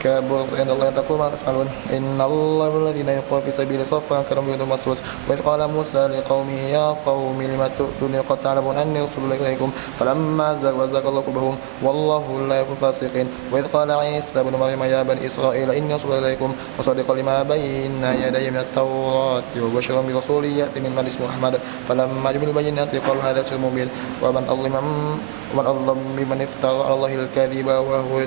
كبر عند الله تقول ما تفعلون إن الله الذين يقول في سبيل صفا كرم يد مسوس وإذ قال موسى لقومه يا قوم لم تؤتوني قد تعلمون أني رسول الله إليكم فلما زاغ الله قلوبهم والله لا يحب الفاسقين وإذ قال عيسى ابن مريم يا بني إسرائيل إني رسول الله إليكم مصدقا لما بين يدي من التوراة وبشرا برسول يأتي من اسمه أحمد فلما جاء بالبينات قالوا هذا سحر مبين ومن أظلم ممن افترى على الله الكذب وهو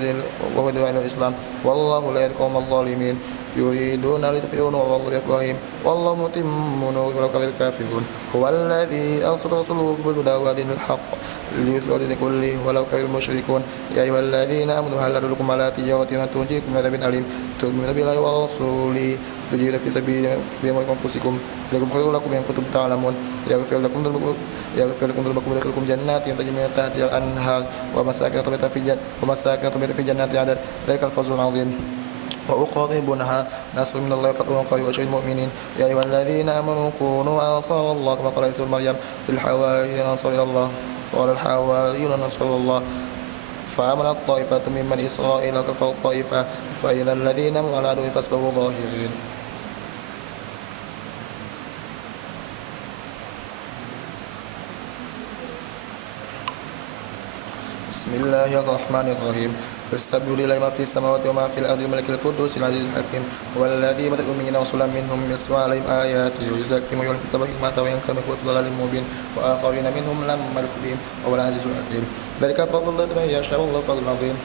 يدعو إلى الإسلام والله لا يهدي القوم الظالمين يريدون ليطفئوا نور الله بأفواههم والله متم نوره ولو كره الكافرون هو الذي أرسل رسوله بالهدى ودين الحق ليثبت لكله ولو كره المشركون يا أيها الذين آمنوا هل أدلكم على تجارة تنجيكم من عذاب أليم تؤمنون بالله ورسوله تجاهدون في سبيل بأموالكم وأنفسكم لكم خير لكم إن كنتم تعلمون يغفر لكم ذنوبكم ويدخلكم جنات تجري من تحتها الأنهار ومساكن طيبة في جنات عدن ذلك الفوز العظيم وأقربونها نصر من الله وفتح قريب وبشر المؤمنين يا أيها الذين آمنوا كونوا أنصار الله كما قال عيسى ابن مريم للحواريين أنصار إلى الله قال الحواريون أنصار الله فآمنت طائفة من بني إسرائيل وكفرت طائفة فإذا الذين آمنوا على عدوهم فأصبحوا ظاهرين بسم الله الرحمن الرحيم فاستبدلوا لله ما في السماوات وما في الأرض الملك القدوس العزيز الحكيم هو الذي بعث الأميين رسولا منهم يتلو عليهم آياته ويزكيهم ويعلمهم الكتاب والحكمة وينكرهم في ضلال مبين وآخرين منهم لما يلحقوا بهم وهو العزيز الحكيم ذلك فضل الله من يشاء والله فضل عظيم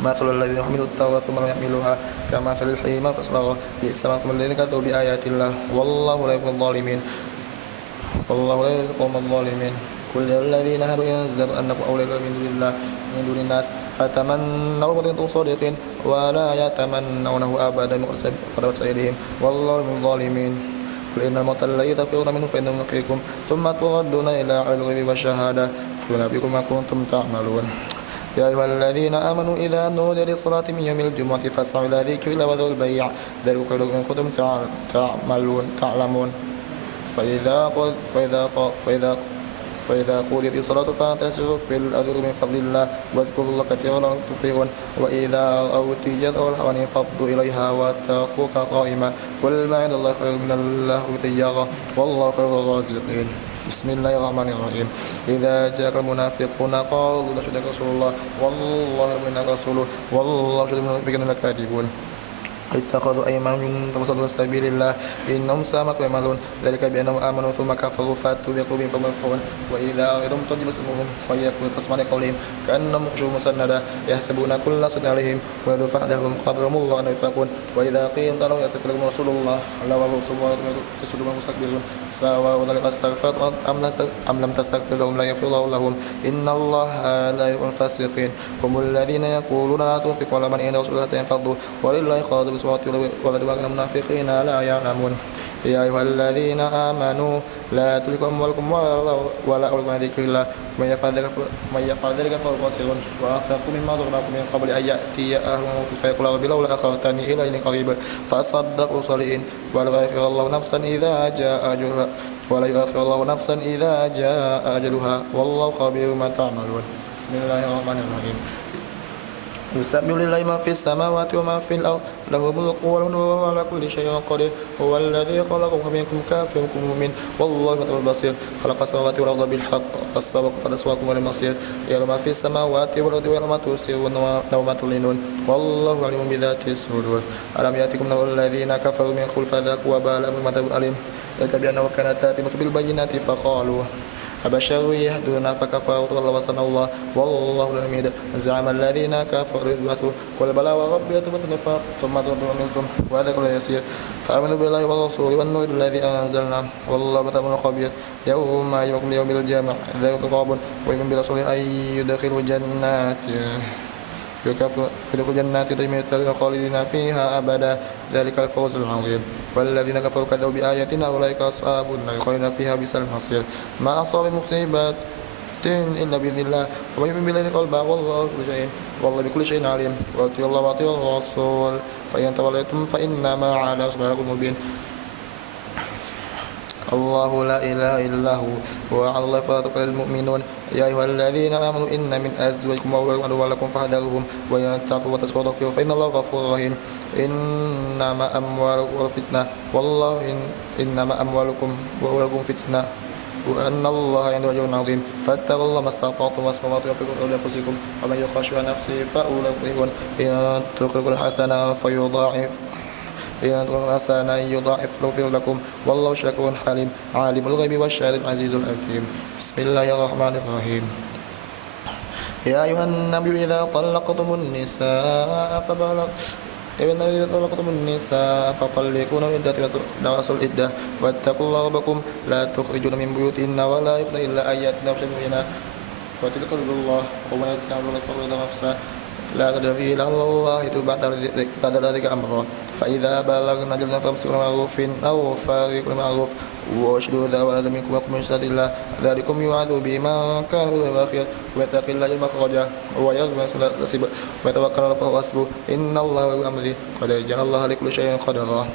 مثل الذين يحملون التوراة ثم لا يحملوها كمثل الحمار فأصبح بئس مثل الذين كذبوا بآيات الله والله لا يحب الظالمين كل الذين هادوا إن زادوا أنكم أولياء من دون الناس فتمنوا إن كنتم صادقين ولا يتمنونه أبدا قدرت أيديهم والله من الظالمين قل إن الموت الذي تفرون منه فإنه ملقيكم ثم تردون إلى عالم الغيب والشهادة فينبئكم ما كنتم تعملون يا أيها الذين آمنوا إذا نودي للصلاة من يوم الجمعة فاسعوا إلى ذكر الله وذروا البيع ذلك خير إن كنتم تعلمون فإذا قضيت الصلاة فانتشروا في الأرض من فضل الله واذكروا الله كثيرا لعلكم تفلحون وإذا رأوا التجارة والحوان انفضوا إليها واتقوك قائما قل ما عند الله خير من اللهو والتجارة والله خير الرازقين بسم الله الرحمن الرحيم إذا جاءك المنافقون قالوا نشهد إنك رسول الله والله إنك رسوله والله شهد إنهم لكاذبون اتخذوا أيمانهم تصدوا سبيل الله إنهم ساء ما يعملون ذلك بأنهم آمنوا ثم كفروا فأتوا بقلوبهم فمرحون وإذا أردتم تجب اسمهم ويقول تسمع لقولهم كأنهم خشب مسندة يحسبون كل صد عليهم ويدفع فحدهم قدرهم الله أن يفاقون وإذا قيل تعالوا يستغفر لكم رسول الله لا ورسول الله يسجدون مستكبرون سواء لك استغفرت أم لم تستغفر لهم لا يغفر الله لهم إن الله لا يحب الفاسقين هم الذين يقولون لا تنفقوا على من عند رسول الله حتى ينفضوا ولله خازن ولكن المنافقين لا يعلمون يا أيها الذين آمنوا لا تلقوا أموالكم ولا أولادكم عن ذكر الله من يفعل ذلك فهو خاسر وأنفقوا مما رزقناكم من قبل أن يأتي أهل الموت فيقول رب لولا أخرتني إلى أجل قريب فأصدق صالحين ولا يؤخر الله نفسا إذا جاء أجلها والله خبير ما تعملون Bismillahirrahmanirrahim. يسبح لله ما في السماوات وما في الأرض له الملك وهو على كل شيء قدير هو الذي خلقكم فمنكم كافر ومنكم مؤمن والله بما تعملون بصير خلق السماوات والأرض بالحق فسواكم فتسواكم المصير يعلم ما في السماوات والأرض ويعلم ما تبصرون وما تعلنون والله عليم بذات الصدور ألم يأتكم نبأ الذين كفروا من قبل فذاقوا وبال أمرهم عذاب أليم ذلك بأنه كانت تأتيهم بالبينات فقالوا أبشر يهدونا فكفروا والله وصلى الله والله لم يهد زعم الذين كفروا يبعثوا قل بلى وربي يتبتن ثم تبتن منكم وهذا كله يسير فآمنوا بالله والرسول والنور الذي أنزلنا والله بتمن خبير يوم يوم يوم الجامع ذلك تقابل ويؤمن برسوله أن يدخلوا جنات يدخل جنات تجري من تحتها خالدين فيها أبدا ذلك الفوز العظيم والذين كفروا كذبوا بآياتنا أولئك أصحاب النار خالدين فيها بئس المصير ما أصاب مصيبة إلا بإذن الله ومن يؤمن بالله قلبه والله بكل شيء عليم وأطيعوا الله وأطيعوا الرسول فإن توليتم فإنما على رسولنا المبين الله لا إله إلا هو وعلى الله فليتوكل المؤمنون يا أيها الذين آمنوا إن من أزواجكم وأولادكم عدوا لكم فاحذروهم وإن تعفوا وتصفحوا وتغفروا فإن الله غفور رحيم إنما أموالكم فتنة والله إنما أموالكم وأولادكم فتنة وأن الله عنده أجر عظيم فاتقوا الله ما استطعتم واسمعوا ما تنفقون لأنفسكم ومن يوق شح نفسه فأولئك مفلحون إن تقرضوا الحسنة فيضاعف يضاعف لكم والله شكور حليم عالم الغيب والشهادة العزيز الحكيم بسم الله الرحمن الرحيم يا أيها النبي إذا طلقتم النساء فطلقوهن وأحصوا العدة واتقوا الله ربكم لا تخرجون من بيوتهن ولا يخرجن إلا أن يأتين بشيء وتلك حدود الله ومن يتعامل الله فقد نفسه لا تدري لعل الله بعد ذلك أمره فإذا بلغن أجلهن فامسكوهن بمعروف أو فارقوهن بمعروف واشهدوا ذوي عدل منكم ويقوموا بشهادة الله ذلكم يوعظ بما كان يؤمن بالآخرة ويتق الله يجعل مخرجا ويرزق من نصيبه ويتوكل على الله فهو حسبه إن الله ولي أمره قد جعل الله لكل شيء قدرا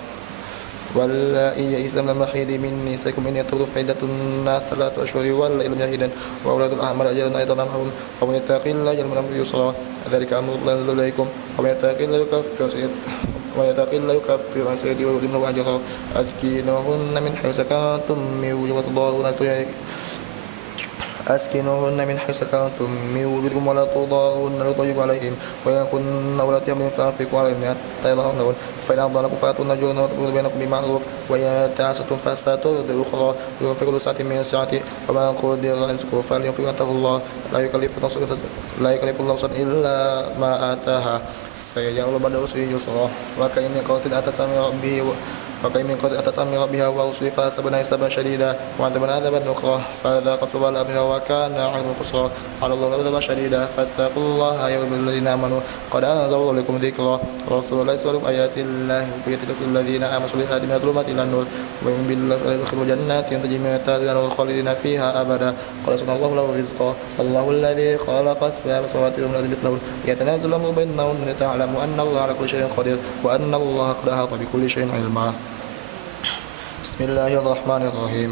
واللائي يئسن من المحيض من نسائكم إن يرتبوا فعدتهن 3 أشهر واللائي لم يحضن وأولاد الأحمال أجل أيضا معهم ومن يتق الله يجعل من أمره يسرا ذلك أمر الله ينزل إليكم ومن يتق الله يكفر عن سيئاته ويؤتي له أجرا أسكنوهن من حيث سكنتم من وجوهكم أسكنوهن من حيث سكنتم من وجودكم ولا تضاروهن لتضيقوا عليهم وإن كن أولاد حمل فأنفقوا عليهن حتى يضعن فإن أرضعنكم فآتوهن أجورهن وأتمروا بينكم بمعروف وإن تعسرتم فسترضع أخرى ينفق ذو سعة من سعته ومن قدر رزقه فلينفق ما آتاه الله لا يكلف الله نفسا إلا ما آتاها سيجعل الله بعد عسر يسرا وكأن من قوة أتت من قد أتت أمر ربها ورسله فحسبنا حسابا شديدا وعذبنا عذابا نكرا فذاقت وبال أمرها وكان عنه خسرا على الله عذابا شديدا فاتقوا الله يا أيها الذين آمنوا قد أنزل الله لكم ذكرا ورسول الله يسألكم آيات الله ويتلك الذين آمنوا بالصالحات من الظلمات إلى النور ومن بالله فيدخلوا جنات تجري من تحتها الأنهار خالدين فيها أبدا قال سبحانه الله له رزقا الله الذي خلق السماوات والأرض والأرض مثلهن يتنازل الأمر بينهن لتعلموا أن الله على كل شيء قدير وأن الله قد أحاط بكل شيء علما بسم الله الرحمن الرحيم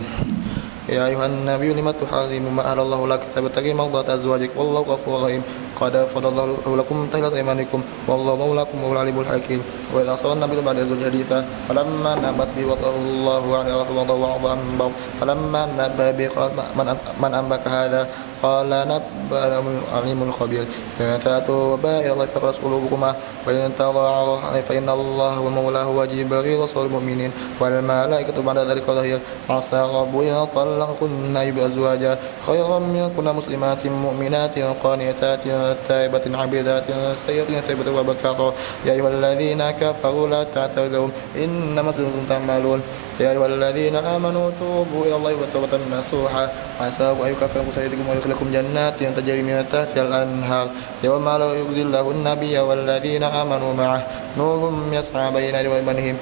يا أيها النبي لم تحرم ما أحل الله لك تبتغي مرضات أزواجك والله غفور رحيم قد فرض الله لكم تحلة أيمانكم والله مولاكم وهو العليم الحكيم وإذا صار النبي بعد أزواج حديثا فلما نبت به وطأه الله على رسول الله وعظى عن بعض فلما نبأ به قال من أنبك هذا قال نبأنا العليم الخبير إن تتوبا إلى الله فقد قلوبكما وإن تضاعفا فإن الله هو مولاه وجبريل وصالح المؤمنين والملائكة بعد ذلك ظهير عسى ربه إن طلقكن بأزواجا خيرا منكن مسلمات مؤمنات قانتات تائبة عبيدات سيئة ثيبة وبكارا يا أيها الذين كفروا لا تعتذروا إنما كنتم تعملون يا أيها الذين آمنوا توبوا إلى الله توبة نصوحا عسى أن يكفر سيئاتكم ويدخلكم جنات تجري من تحتها الأنهار يوم لا يخزي الله النبي والذين آمنوا معه نورهم يسعى بين أيديهم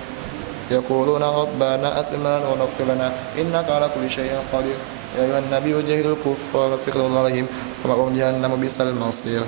يقولون ربنا أسلمنا ونغفر لنا إنك على كل شيء قدير يا أيها النبي جاهد الكفار واغفر عليهم ومأواهم جهنم بئس المصير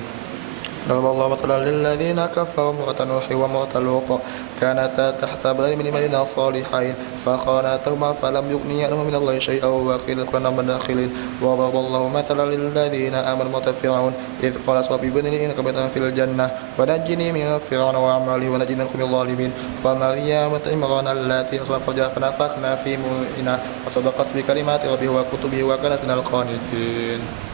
ضرب الله مثلا للذين كفروا امرأة نوح وامرأة لوط كانتا تحت عبدين من عبادنا الصالحين فخانتهما فلم يغنيا عنهما من الله شيئا وقيل ادخلا النار داخلين وضرب الله مثلا للذين آمنوا امرأة فرعون إذ قالت رب ابن لي إنك بيتا في الجنة ونجني من فرعون وأعماله ونجني من القوم الظالمين ومريم عمران التي أصابت فرجها فنفخنا في روحنا وصدقت بكلمات ربها وكتبه وكانت من القانتين.